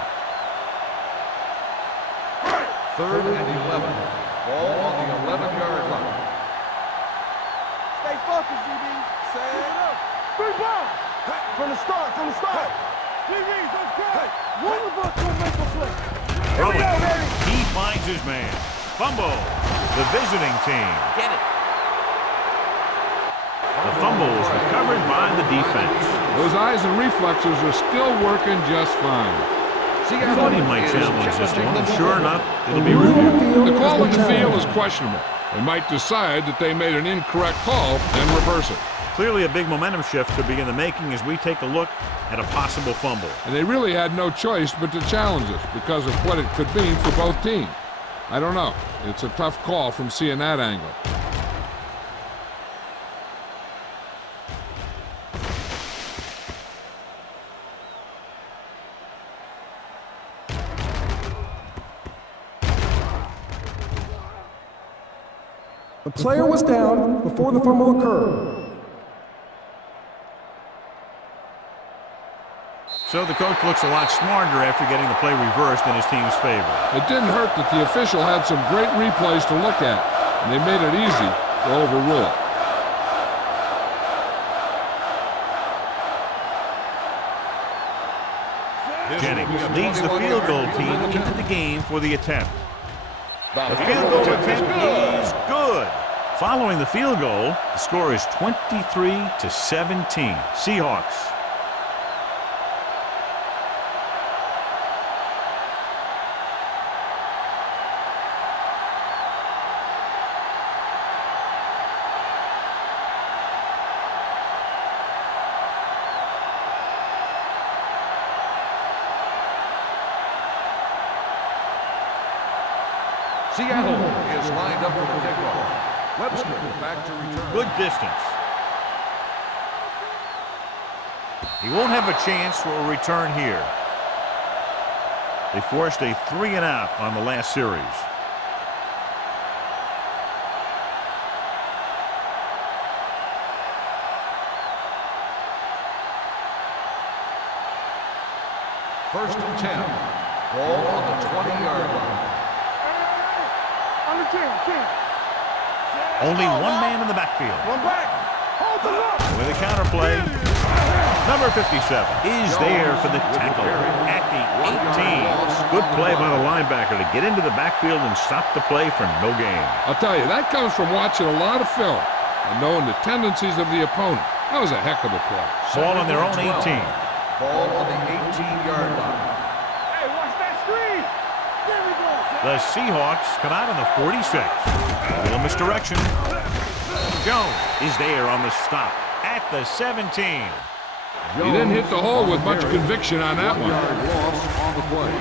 3rd and 11. Ball on the 11-yard line. Stay focused, DB. Set it up. Free ball. From the start. DBs, let's go. One of us will make a play. Throwing. He finds his man. Fumble. The visiting team. Get it. The fumble is recovered by the defense. Those eyes and reflexes are still working just fine. I thought he might challenge this one, and sure enough, it'll be reviewed. The call on the field is questionable. They might decide that they made an incorrect call and reverse it. Clearly a big momentum shift could be in the making as we take a look at a possible fumble. And they really had no choice but to challenge us because of what it could mean for both teams. I don't know. It's a tough call from seeing that angle. The player was down before the fumble occurred. So the coach looks a lot smarter after getting the play reversed in his team's favor. It didn't hurt that the official had some great replays to look at, and they made it easy to overrule it. Jennings leads the field goal team into the game for the attempt. The field goal attempt is good. Following the field goal, the score is 23-17. Seahawks. Seattle is lined up for the kickoff. Webster back to return. Good distance. He won't have a chance for a return here. They forced a 3-and-out on the last series. First and 10. Ball on the 20-yard line. Only one man in the backfield. One back. Hold the look. With a counterplay, number 57 is there for the tackle at the 18. Good play by the linebacker to get into the backfield and stop the play for no gain. I'll tell you, that comes from watching a lot of film and knowing the tendencies of the opponent. That was a heck of a play. Ball on their own 18. Ball on the 18-yard line. Hey, watch that screen. There we go. The Seahawks come out on the 46. A little misdirection. Jones is there on the stop at the 17. He didn't hit the hole with much conviction on that one. Loss on the play.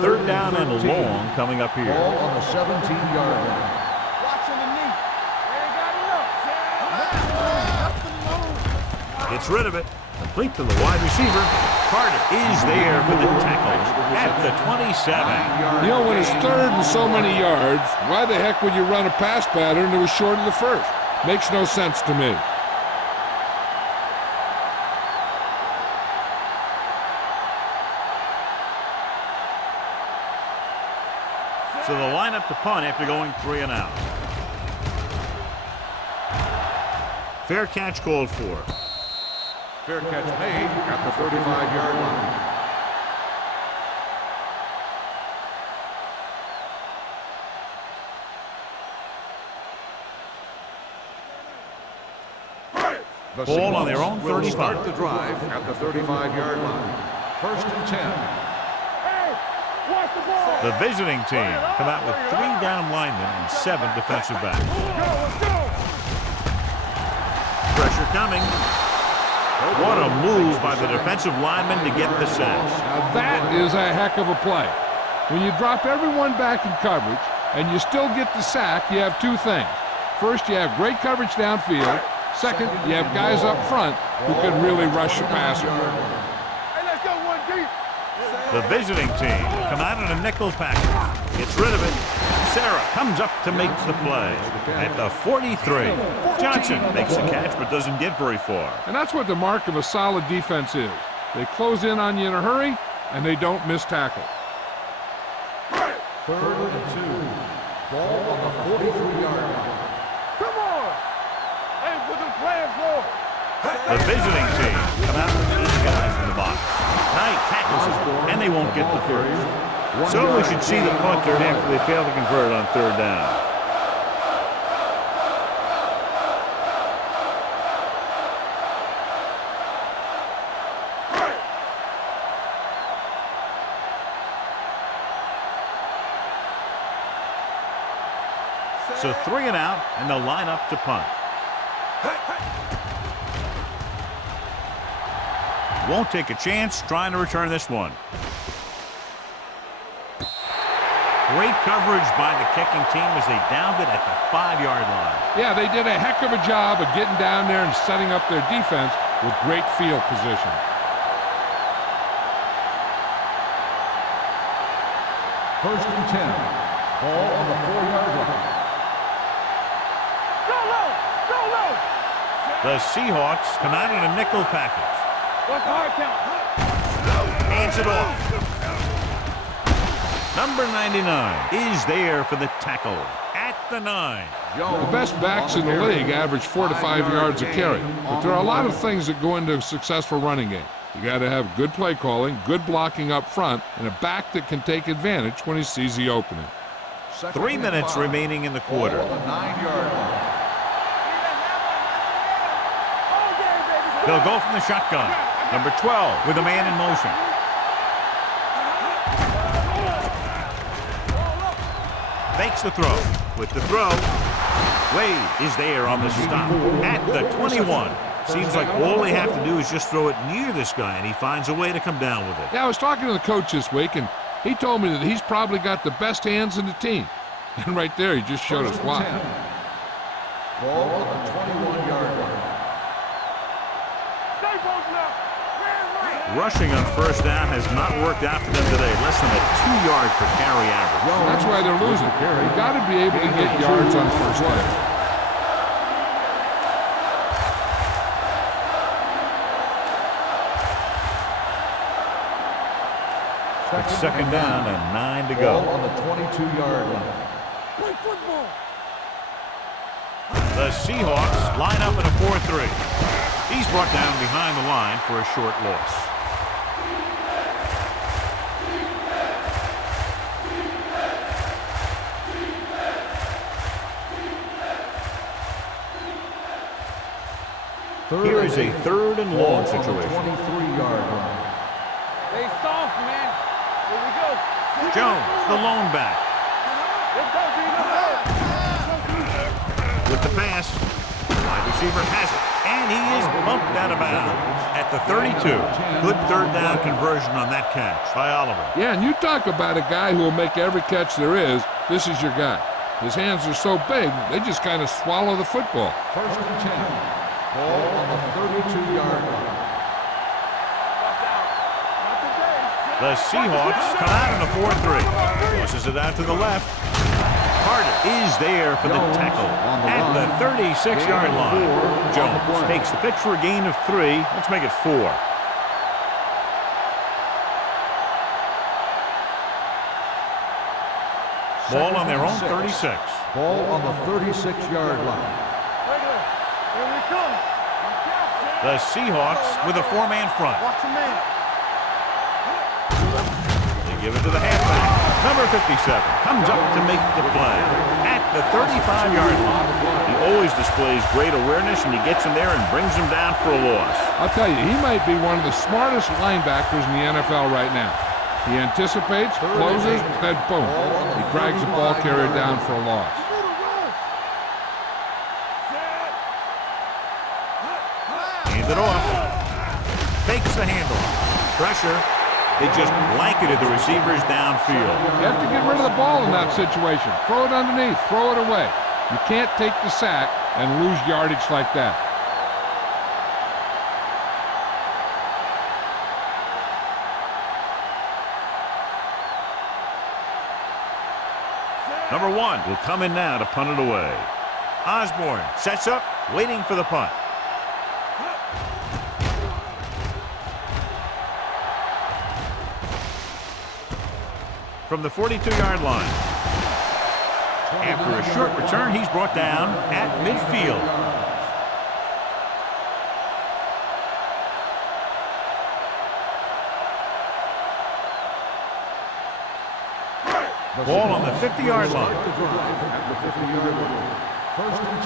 Third down and long coming up here. Ball on the 17-yard line. Watch underneath. They got it up. Gets rid of it. Complete to the wide receiver. Carter is there for the tackle at the 27. You know, when it's third and so many yards, why the heck would you run a pass pattern that was short of the first? Makes no sense to me. So they'll line up to punt after going 3-and-out. Fair catch called for. Fair catch made at the 35-yard line. The Ball on their own will 35. Start the drive at the 35-yard line. First and 10. The visiting team come out with 3 down linemen and 7 defensive backs. Pressure coming. What a move by the defensive lineman to get the sack. Now that is a heck of a play. When you drop everyone back in coverage and you still get the sack, you have 2 things. First, you have great coverage downfield. Second, you have guys up front who can really rush the passer. The visiting team come out in a nickel package. Gets rid of it. Sarah comes up to make the play. At the 43, Johnson makes the catch but doesn't get very far. And that's what the mark of a solid defense is. They close in on you in a hurry, and they don't miss tackle. 3rd and 2. Ball on the 43-yard line. Come on! Hey, put them plans for. The visiting team come out with 8 guys in the box. Knight tackles it, and they won't get the first. So we should see the punter after they fail to convert on 3rd down. So 3 and out, and they'll line up to punt. Won't take a chance trying to return this one. Great coverage by the kicking team as they downed it at the 5-yard line. Yeah, they did a heck of a job of getting down there and setting up their defense with great field position. First and 10. Ball on the 4-yard line. Go low! Go low! The Seahawks come out in a nickel package. What's the hard count? Hands it off. Number 99 is there for the tackle at the 9. The best backs in the league average 4 to 5 yards a carry. But there are a lot of things that go into a successful running game. You got to have good play calling, good blocking up front, and a back that can take advantage when he sees the opening. 3 minutes remaining in the quarter. 9-yard line. They'll go from the shotgun. Number 12 with a man in motion. Fakes the throw. With the throw, Wade is there on the stop at the 21. Seems like all they have to do is just throw it near this guy, and he finds a way to come down with it. Yeah, I was talking to the coach this week, and he told me that he's probably got the best hands in the team. And right there, he just showed us why. Ball on the 21-yard line. Rushing on 1st down has not worked out for them today. Less than a 2-yard per carry average. That's why they're losing. You've got to be able to get yards on 1st down. It's 2nd down and 9 to go. Ball on the 22-yard line. Play football. The Seahawks line up in a 4-3. He's brought down behind the line for a short loss. Here is a 3rd and long situation. 23-yard line. Stay soft, man. Here we go. Jones, the lone back. Let's go, D. With the pass, wide receiver has it, and he is bumped out of bounds at the 32. Good 3rd down conversion on that catch by Oliver. Yeah, and you talk about a guy who will make every catch there is. This is your guy. His hands are so big, they just kind of swallow the football. 1st and 10. Ball on the 32-yard line. The Seahawks come out in a 4-3. Tosses it out to the left. Carter is there for the tackle at the 36-yard line. Jones takes the pitch for a gain of 3. Let's make it 4. Ball on their own 36. Ball on the 36-yard line. The Seahawks with a 4-man front. Watch a man. They give it to the halfback. Number 57 comes up to make the play at the 35-yard line. He always displays great awareness, and he gets him there and brings him down for a loss. I'll tell you, he might be one of the smartest linebackers in the NFL right now. He anticipates, closes, then boom. He drags the ball carrier down for a loss. Hand it off. Fakes the handle. Pressure. They just blanketed the receivers downfield. You have to get rid of the ball in that situation. Throw it underneath. Throw it away. You can't take the sack and lose yardage like that. Number 1 will come in now to punt it away. Osborne sets up, waiting for the punt. From the 42-yard line. After a short return, he's brought down at midfield. Ball on the 50-yard line. At the 50-yard line. First and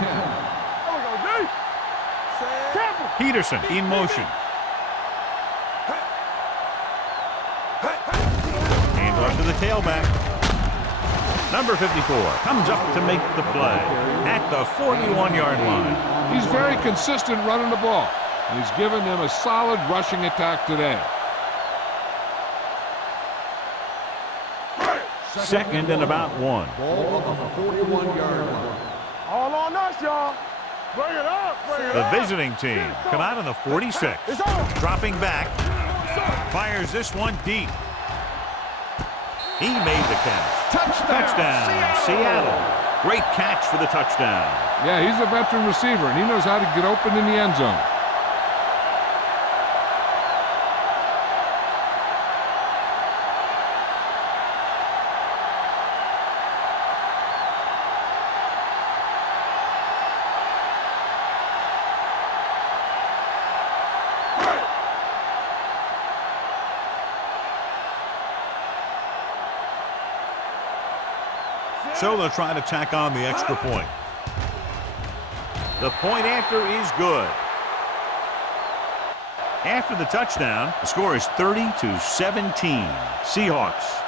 10. Peterson in motion. Hand off to the tailback. Number 54 comes up to make the play at the 41-yard line. He's very consistent running the ball, and he's given them a solid rushing attack today. Second and about 1. Ball on the 41-yard line. All on us, y'all. Bring it up. Bring it The up. visiting team come out on the 46. It's on. Dropping back. Fires this one deep. He made the catch. Touchdown, Seattle. Great catch for the touchdown. Yeah, he's a veteran receiver, and he knows how to get open in the end zone. So they'll try to tack on the extra point. The point after is good. After the touchdown, the score is 30-17. Seahawks.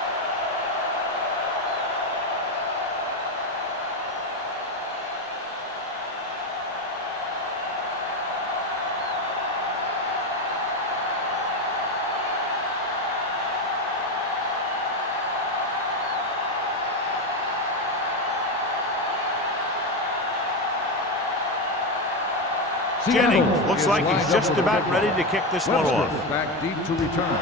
Jennings looks like he's just about ready to kick this one off. Back deep to return.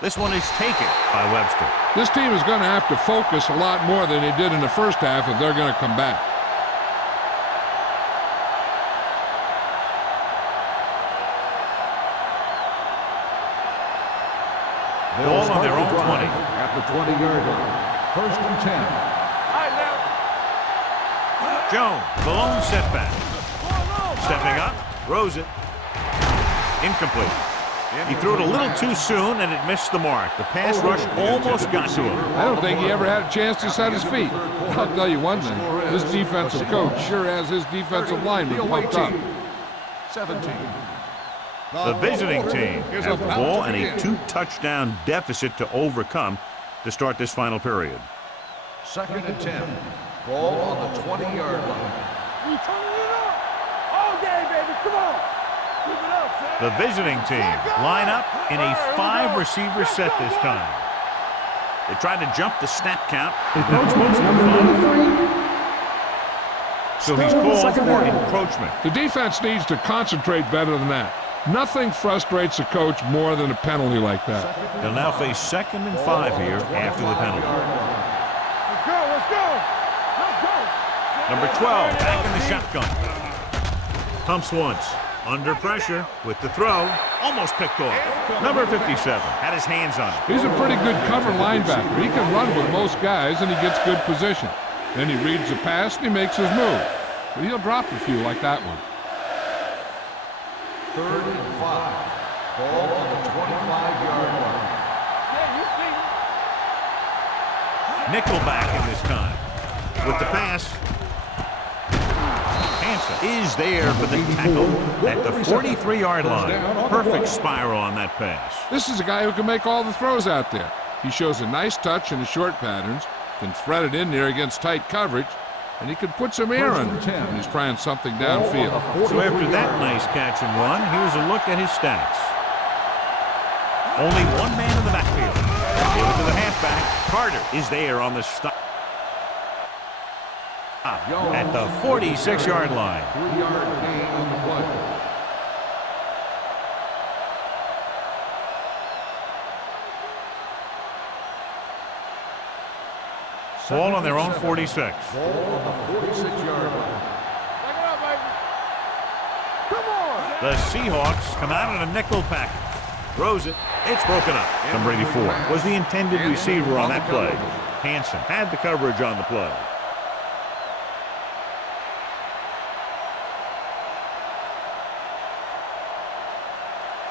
This one is taken by Webster. This team is going to have to focus a lot more than they did in the first half if they're going to come back. Ball on their own 20. At the 20-yard line. First and 10. Jones, the lone setback. Stepping up, throws it. Incomplete. He threw it a little too soon, and it missed the mark. The pass rush almost got to him. I don't think he ever had a chance to set his feet. I'll tell you one thing. This defensive coach sure has his defensive lineman pumped up. 17. The visiting team has the ball and a 2-touchdown deficit to overcome to start this final period. Second and 10. Ball on the 20-yard line. We turning it up. All day, baby. Come on. Keep it up, Sam. The visiting team line up in a 5-receiver set this time. They tried to jump the snap count. Encroachment number 93. So he's called for encroachment. The defense needs to concentrate better than that. Nothing frustrates a coach more than a penalty like that. They'll now face 2nd and 5 here after the penalty. Let's go. Let's go. Let's go. Number 12 back in the shotgun. Pumps once. Under pressure with the throw. Almost picked off. Number 57 had his hands on it. He's a pretty good cover linebacker. He can run with most guys, and he gets good position. Then he reads the pass, and he makes his move. But he'll drop a few like that one. 3rd and 5. Ball on the 25-yard line. Nickel back in this time. With the pass. Hansen is there for the tackle at the 43-yard line. Perfect spiral on that pass. This is a guy who can make all the throws out there. He shows a nice touch in the short patterns, can thread it in there against tight coverage, and he can put some air on it when he's trying something downfield. So after that nice catch and run, here's a look at his stats. Only one man in the backfield. Give it to the halfback. Carter is there on the stop at the 46-yard line. 3-yard gain on the play. Ball on their own 46. Ball on the 46-yard line. The Seahawks come out in a nickel package. Throws it. It's broken up. Number 84 was the intended receiver on that play. Hansen had the coverage on the play.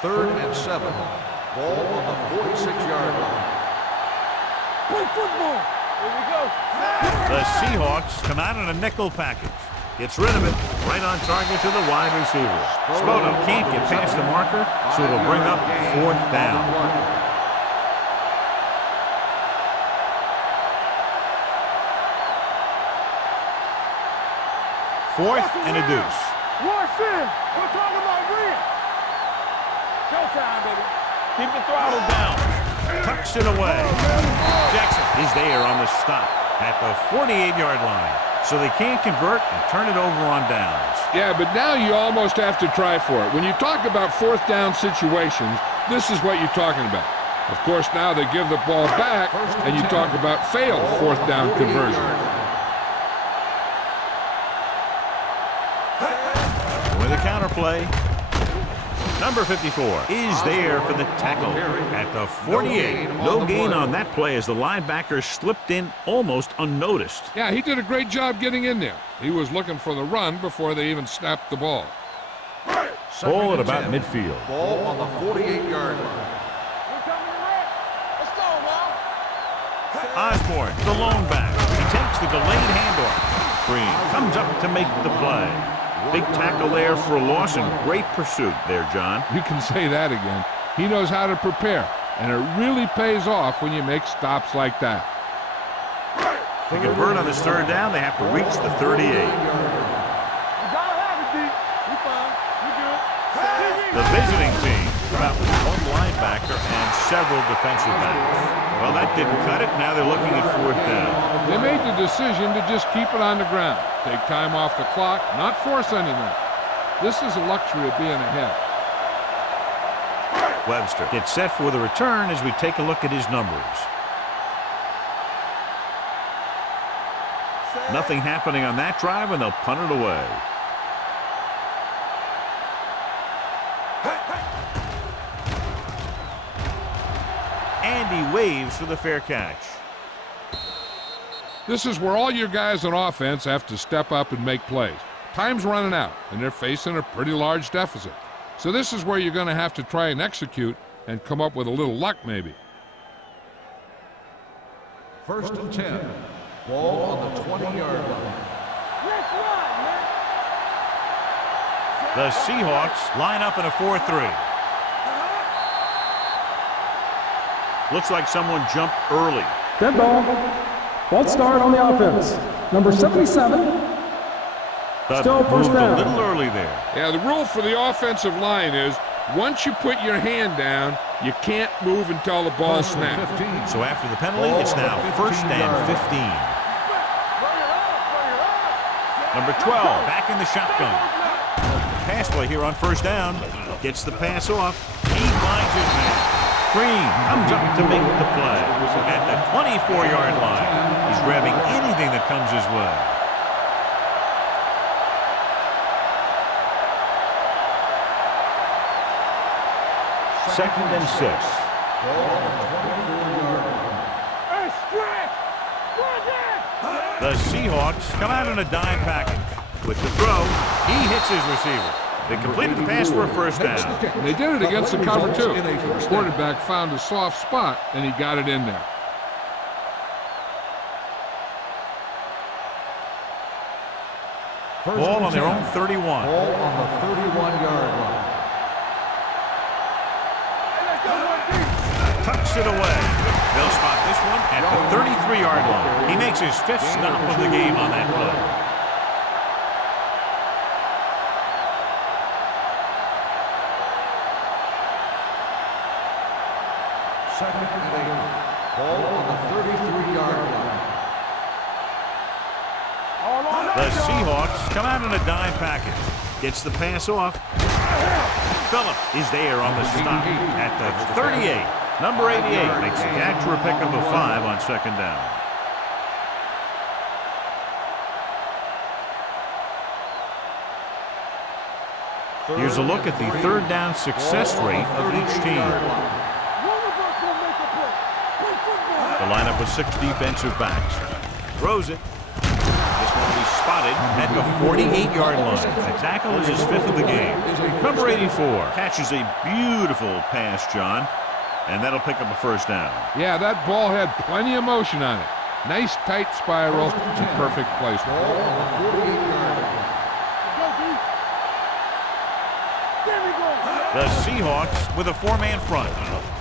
Third and 7. Ball on the 46-yard line. Play football. Here we go. The Seahawks come out in a nickel package. Gets rid of it. Right on target to the wide receiver. Spoto can't get past the marker, so it'll bring up 4th down. Fourth and a deuce. Rush in. We're talking about win. Showtime, baby. Keep the throttle down. Tucks it away. Jackson is there on the stop at the 48-yard line. So they can't convert and turn it over on downs. Yeah, but now you almost have to try for it. When you talk about 4th down situations, this is what you're talking about. Of course, now they give the ball back, and you talk about failed 4th down conversion. With a counterplay, number 54 is there for the tackle at the 48. No gain on that play as the linebacker slipped in almost unnoticed. Yeah, he did a great job getting in there. He was looking for the run before they even snapped the ball. Ball at about midfield. Ball on the 48-yard line. Let's go, man. Osborne, the lone back. He takes the delayed handoff. Green comes up to make the play. Big tackle there for a loss and great pursuit there, John. You can say that again. He knows how to prepare, and it really pays off when you make stops like that. To convert on this 3rd down, they have to reach the 38. You gotta have it, D. We fine. We good. The visiting team come out with one linebacker and several defensive backs. Well, that didn't cut it. Now they're looking at 4th down. They made the decision to just keep it on the ground. Take time off the clock, not force anything. This is a luxury of being ahead. Webster gets set for the return as we take a look at his numbers. Nothing happening on that drive, and they'll punt it away. And he waves for the fair catch. This is where all your guys on offense have to step up and make plays. Time's running out, and they're facing a pretty large deficit. So this is where you're going to have to try and execute and come up with a little luck, maybe. 1st and 10. Ball on the 20-yard line. Let's ride, man. The Seahawks line up in a 4-3. Looks like someone jumped early. Dead ball. False start on the offense. Number 77. Still first Moved down. a little early there. Yeah, the rule for the offensive line is once you put your hand down, you can't move until the ball snaps. So after the penalty, it's now 1st and 15. Number 12 back in the shotgun. Pass play here on 1st down. Gets the pass off. He finds his man. Green comes up to make the play. At the 24-yard line, he's grabbing anything that comes his way. Second and 6. Hey, stretch. The Seahawks come out in a dime package. With the throw, he hits his receiver. They completed the pass for a 1st down. And they did it against the cover, too. The quarterback found a soft spot, and he got it in there. Ball on their own 31. Ball on the 31-yard line. Tucks it away. They'll spot this one at the 33-yard line. He makes his 5th stop of the game on that play. Second and 8. Ball on the 33-yard line. The Seahawks come out in a dime package. Gets the pass off. Phillip is there on the stop at the 38. Number 88 makes the catch for a pickup of 5 on 2nd down. Here's a look at the 3rd down success rate of each team. The lineup with 6 defensive backs. Throws it. This one will be spotted at the 48-yard line. The tackle is his 5th of the game. Number 84 catches a beautiful pass, John, and that'll pick up a 1st down. Yeah, that ball had plenty of motion on it. Nice tight spiral and perfect placement. The Seahawks with a 4-man front.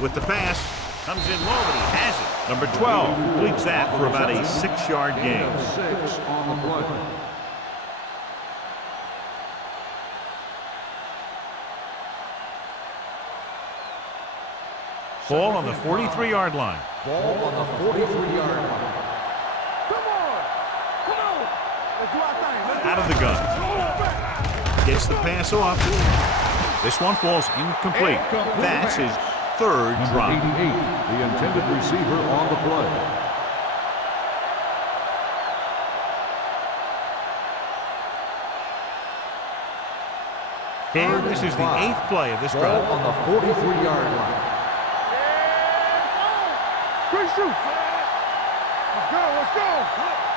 With the pass, comes in low, but he has it. Number 12 completes that for about a 6-yard gain. 6 on the play. Ball on the 43-yard line. Ball on the 43-yard line. Out of the gun. Gets the pass off. This one falls incomplete. That's his 3rd drop. 88, the intended receiver on the play. And this is the 8th play of this Ball drive. on the 43-yard line. Quick shoot. Let's go, let's go.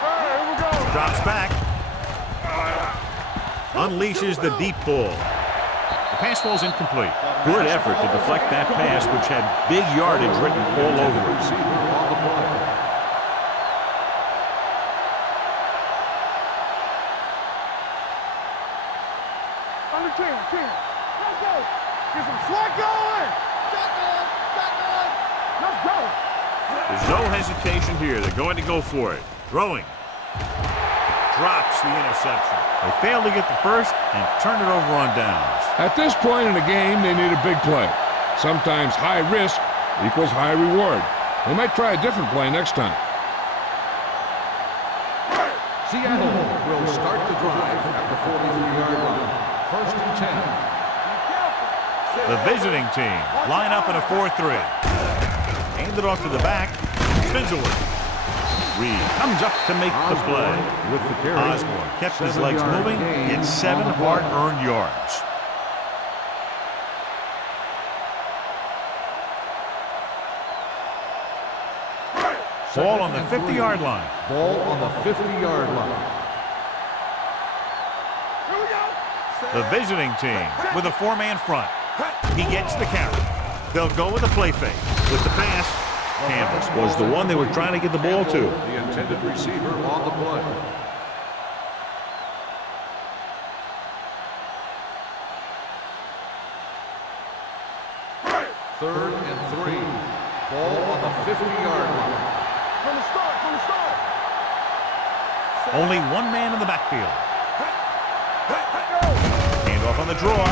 All right, here we go. Drops back. Unleashes the deep ball. The pass falls incomplete. Good effort to deflect that pass, which had big yardage written all over it. Receiver on the play. Under 10. Let's go. Get some slack going. Let's go. There's no hesitation here. They're going to go for it. Throwing. Drops the interception. They fail to get the first and turn it over on downs. At this point in the game, they need a big play. Sometimes high risk equals high reward. They might try a different play next time. Seattle will start the drive at the 43-yard line. 1st and 10. The visiting team line up in a 4-3. Hand it off to the back. Spins away. Reed comes up to make the play. With the carry. Osborne kept his legs moving. Gets 7 hard-earned yards. Ball on the 50-yard line. Ball on the 50-yard line. Here we go. The visiting team with a 4-man front. He gets the carry. They'll go with a play fake. With the pass, Campbell was the one they were trying to get the ball to. The intended receiver on the play. Third and 3. Ball on the 50-yard line. From the start. Only 1 man in the backfield. Hand off on the draw.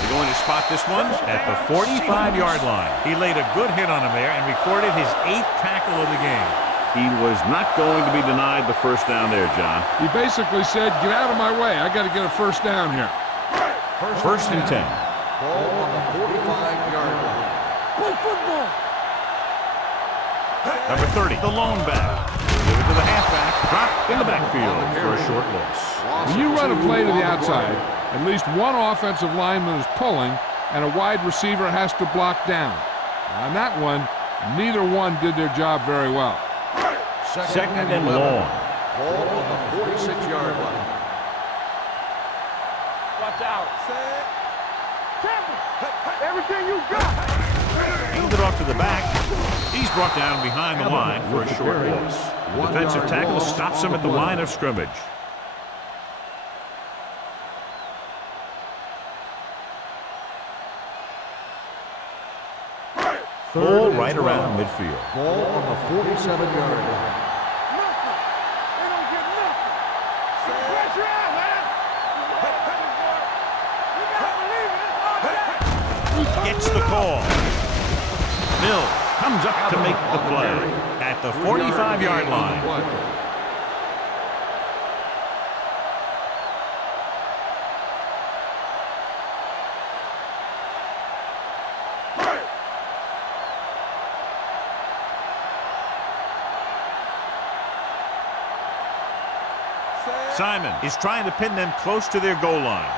They're going to spot this one at the 45-yard line. He laid a good hit on him there and recorded his 8th tackle of the game. He was not going to be denied the 1st down there, John. He basically said, get out of my way. I got to get a 1st down here. First and 10. Ball on the 45-yard line. Play football. Number 30, the lone back. Give it to the halfback. Drop in the backfield for a short loss. When you run a play to the outside, at least one offensive lineman is pulling, and a wide receiver has to block down. On that one, neither one did their job very well. Second and long. Ball on the 46-yard line. Watch out. Campbell, everything you got. Hand it off to the back. He's brought down behind the line for a short loss. The defensive tackle stops him at the line of scrimmage. Ball right around midfield. Ball on the 47-yard line. Nothing. They don't get nothing. Get the pressure out, man. You gotta believe it. It's all Gets the call. Mill comes up to make the play at the 45-yard line. Simon is trying to pin them close to their goal line.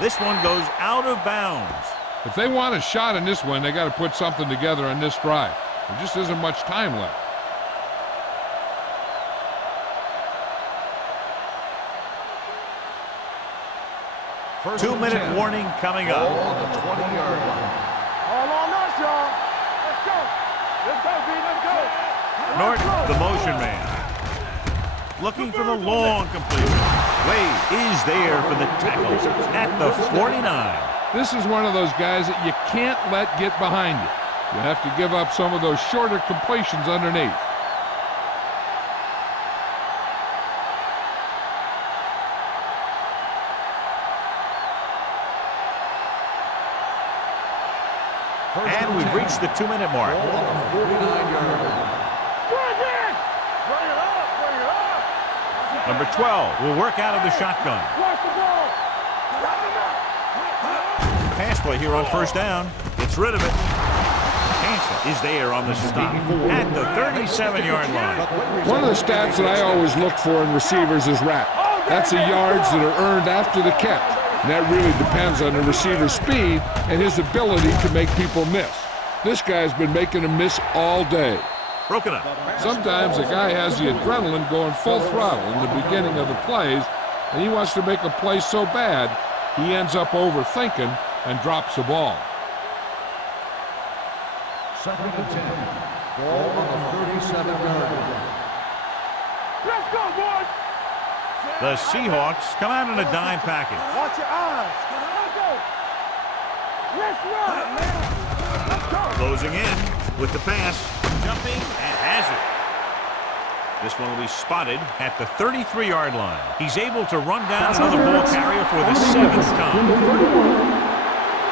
This one goes out of bounds. If they want a shot in this one, they got to put something together on this drive. There just isn't much time left. First 2-minute warning coming Ball up. on the 20-yard line. All on us, y'all. Let's go. Let's go, B. Let's go. Norton, the motion man. Looking for the long completion. Wade is there for the tackle at the 49. This is one of those guys that you can't let get behind you. You have to give up some of those shorter completions underneath. And we've reached the 2-minute mark. Ball on the 49-yard line. Bring it up. Bring it up. Number 12 will work out of the shotgun. Watch the ball. Drop him up. Pass play here on first down. Gets rid of it. Hansen is there on the stop at the 37-yard line. One of the stats that I always look for in receivers is RAP. That's the yards that are earned after the catch. And that really depends on the receiver's speed and his ability to make people miss. This guy's been making them miss all day. Broken up. Sometimes a guy has the adrenaline going full throttle in the beginning of the plays, and he wants to make a play so bad, he ends up overthinking and drops the ball. Second and 10. Ball on the 37-yard line. Let's go, boys. The Seahawks come out in a dime package. Watch your eyes. Let's go. Let's run, man. Let's go. Closing in with the pass. Jumping and has it. This one will be spotted at the 33-yard line. He's able to run down another ball carrier for the 7th time.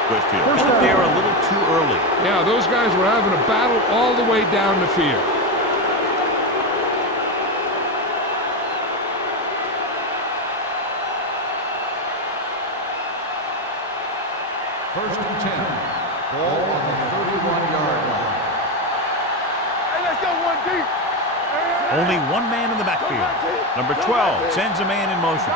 Good field. Got there a little too early. Yeah, those guys were having a battle all the way down the field. First and 10. Ball on the 31-yard line. Hey, let's go one deep. Only one man in the backfield. Number 12 sends a man in motion.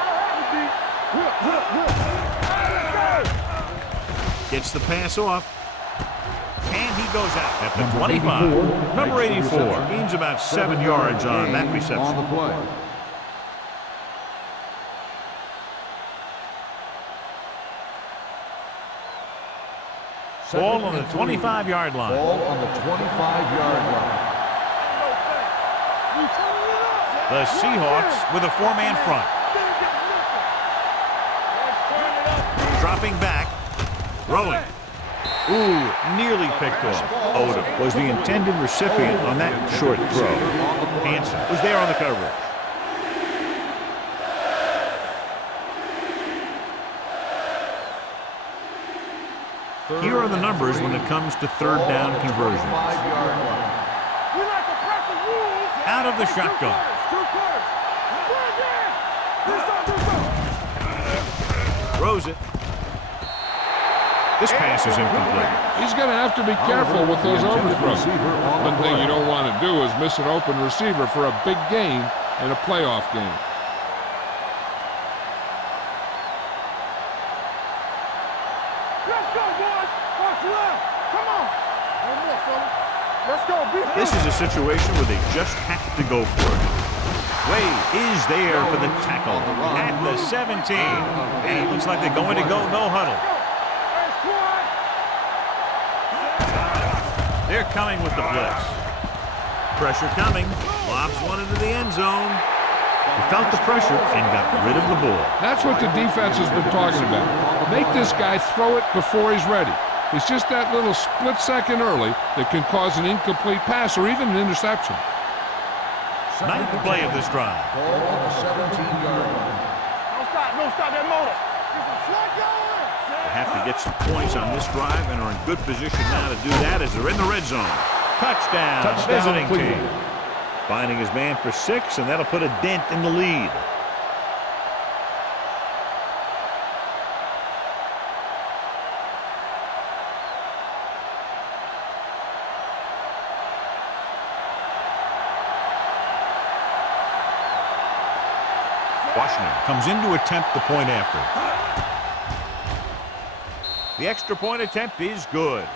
Gets the pass off. And he goes out at the 25. Number 84 gains about 7 yards on that reception. On the play. Ball on the 25-yard line. Ball on the 25-yard line. The Seahawks with a 4-man front. Dropping back. Throwing. Ooh, nearly picked off. Odom was the intended recipient on that short throw. Hansen was there on the coverage. Here are the numbers when it comes to third down conversions. Out of the shotgun. Throws it. This pass is incomplete. He's going to have to be careful with those overthrows. One thing you don't want to do is miss an open receiver for a big gain in a playoff game. Let's go, boys. What's left? Come on. One more, fellas. Let's go. This is a situation where they just have to go for it. Wade is there for the tackle at the 17. And it looks like they're going to go no huddle. They're coming with the blitz. Pressure coming. Lobs one into the end zone. He felt the pressure and got rid of the ball. That's what the defense has been talking about. Make this guy throw it before he's ready. It's just that little split second early that can cause an incomplete pass or even an interception. Ninth play of this drive. Ball on the 17-yard line. Don't stop that motor. Get some slack going. They have to get some points on this drive and are in good position now to do that as they're in the red zone. Touchdown, visiting team. Finding his man for 6, and that'll put a dent in the lead. Washington comes in to attempt the point after. The extra point attempt is good.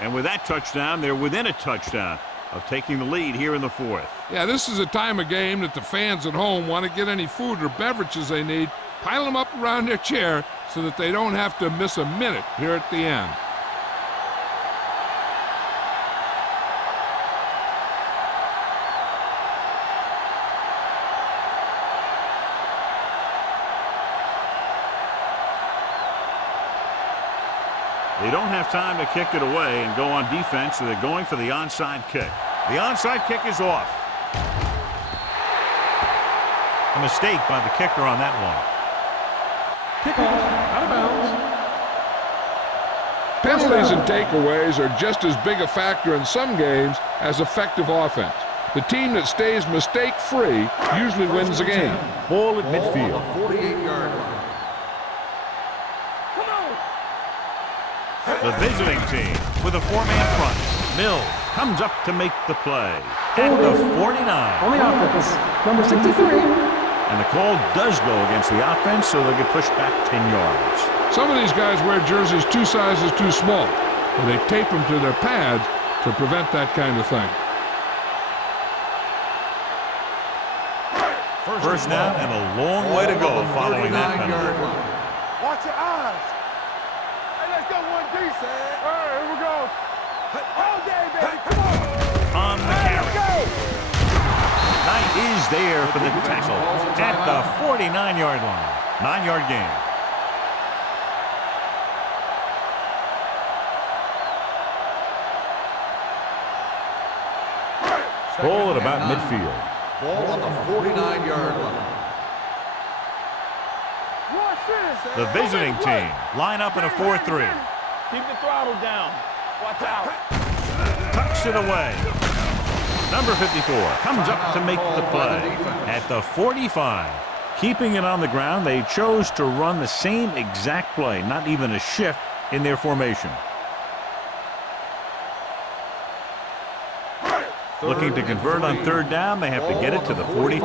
And with that touchdown, they're within a touchdown of taking the lead here in the 4th. Yeah, this is a time of game that the fans at home want to get any food or beverages they need, pile them up around their chair so that they don't have to miss a minute here at the end. They don't have time to kick it away and go on defense, so they're going for the onside kick. The onside kick is off. A mistake by the kicker on that one. Kickoff, out of bounds. Penalties and takeaways are just as big a factor in some games as effective offense. The team that stays mistake-free usually wins the game. Ball at Ball midfield. on the 48-yard line. The visiting team with a 4-man front. Mills comes up to make the play at the 49. On the offense, number 63. And the call does go against the offense, so they'll get pushed back 10 yards. Some of these guys wear jerseys 2 sizes too small, and they tape them to their pads to prevent that kind of thing. First down and a long way to go following that penalty. Watch your eyes. Hey, let's go 1D. All right, here we go. All day, baby. Come on. On the carry. Knight is there for the tackle at the 49-yard line. 9-yard gain. Ball at about midfield. Ball on the 49-yard line. The visiting team line up in a 4-3. Keep the throttle down. Watch out. Tucks it away. Number 54 comes up to make the play at the 45. Keeping it on the ground, they chose to run the same exact play, not even a shift in their formation. Looking to convert on 3rd down, they have to get it to the 42.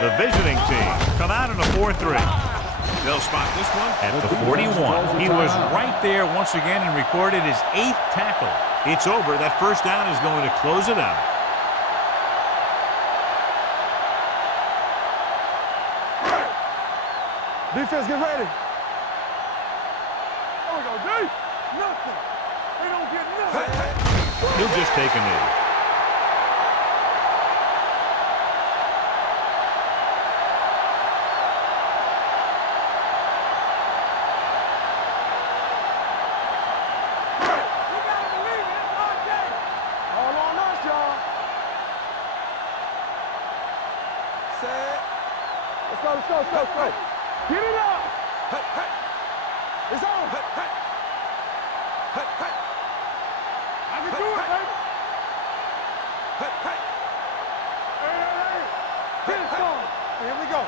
The visiting team come out in a 4-3. They'll spot this one at the 41. He was right there once again and recorded his 8th tackle. It's over. That first down is going to close it out. Defense, get ready. There we go, D. Nothing. They don't get nothing. He'll just take a knee. Let's go. Get it up. It's on. I can do it, baby. Hey. Get it started. Here we go.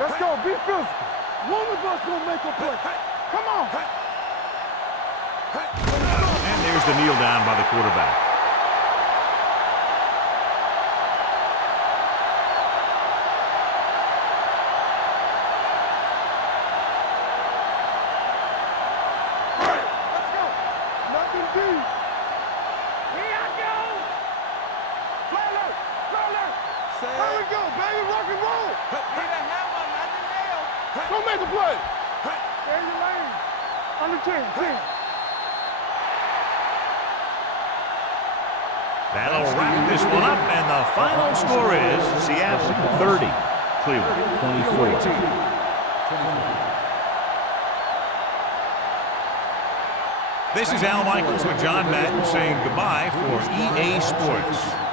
Let's go. Be physical. One of us gonna make a play. Come on. And there's the kneel down by the quarterback. Go make a play. Stay in your lane. Under 10. That'll wrap this one up, and the final score is Seattle 30, Cleveland 24. This is Al Michaels with John Madden saying goodbye for EA Sports.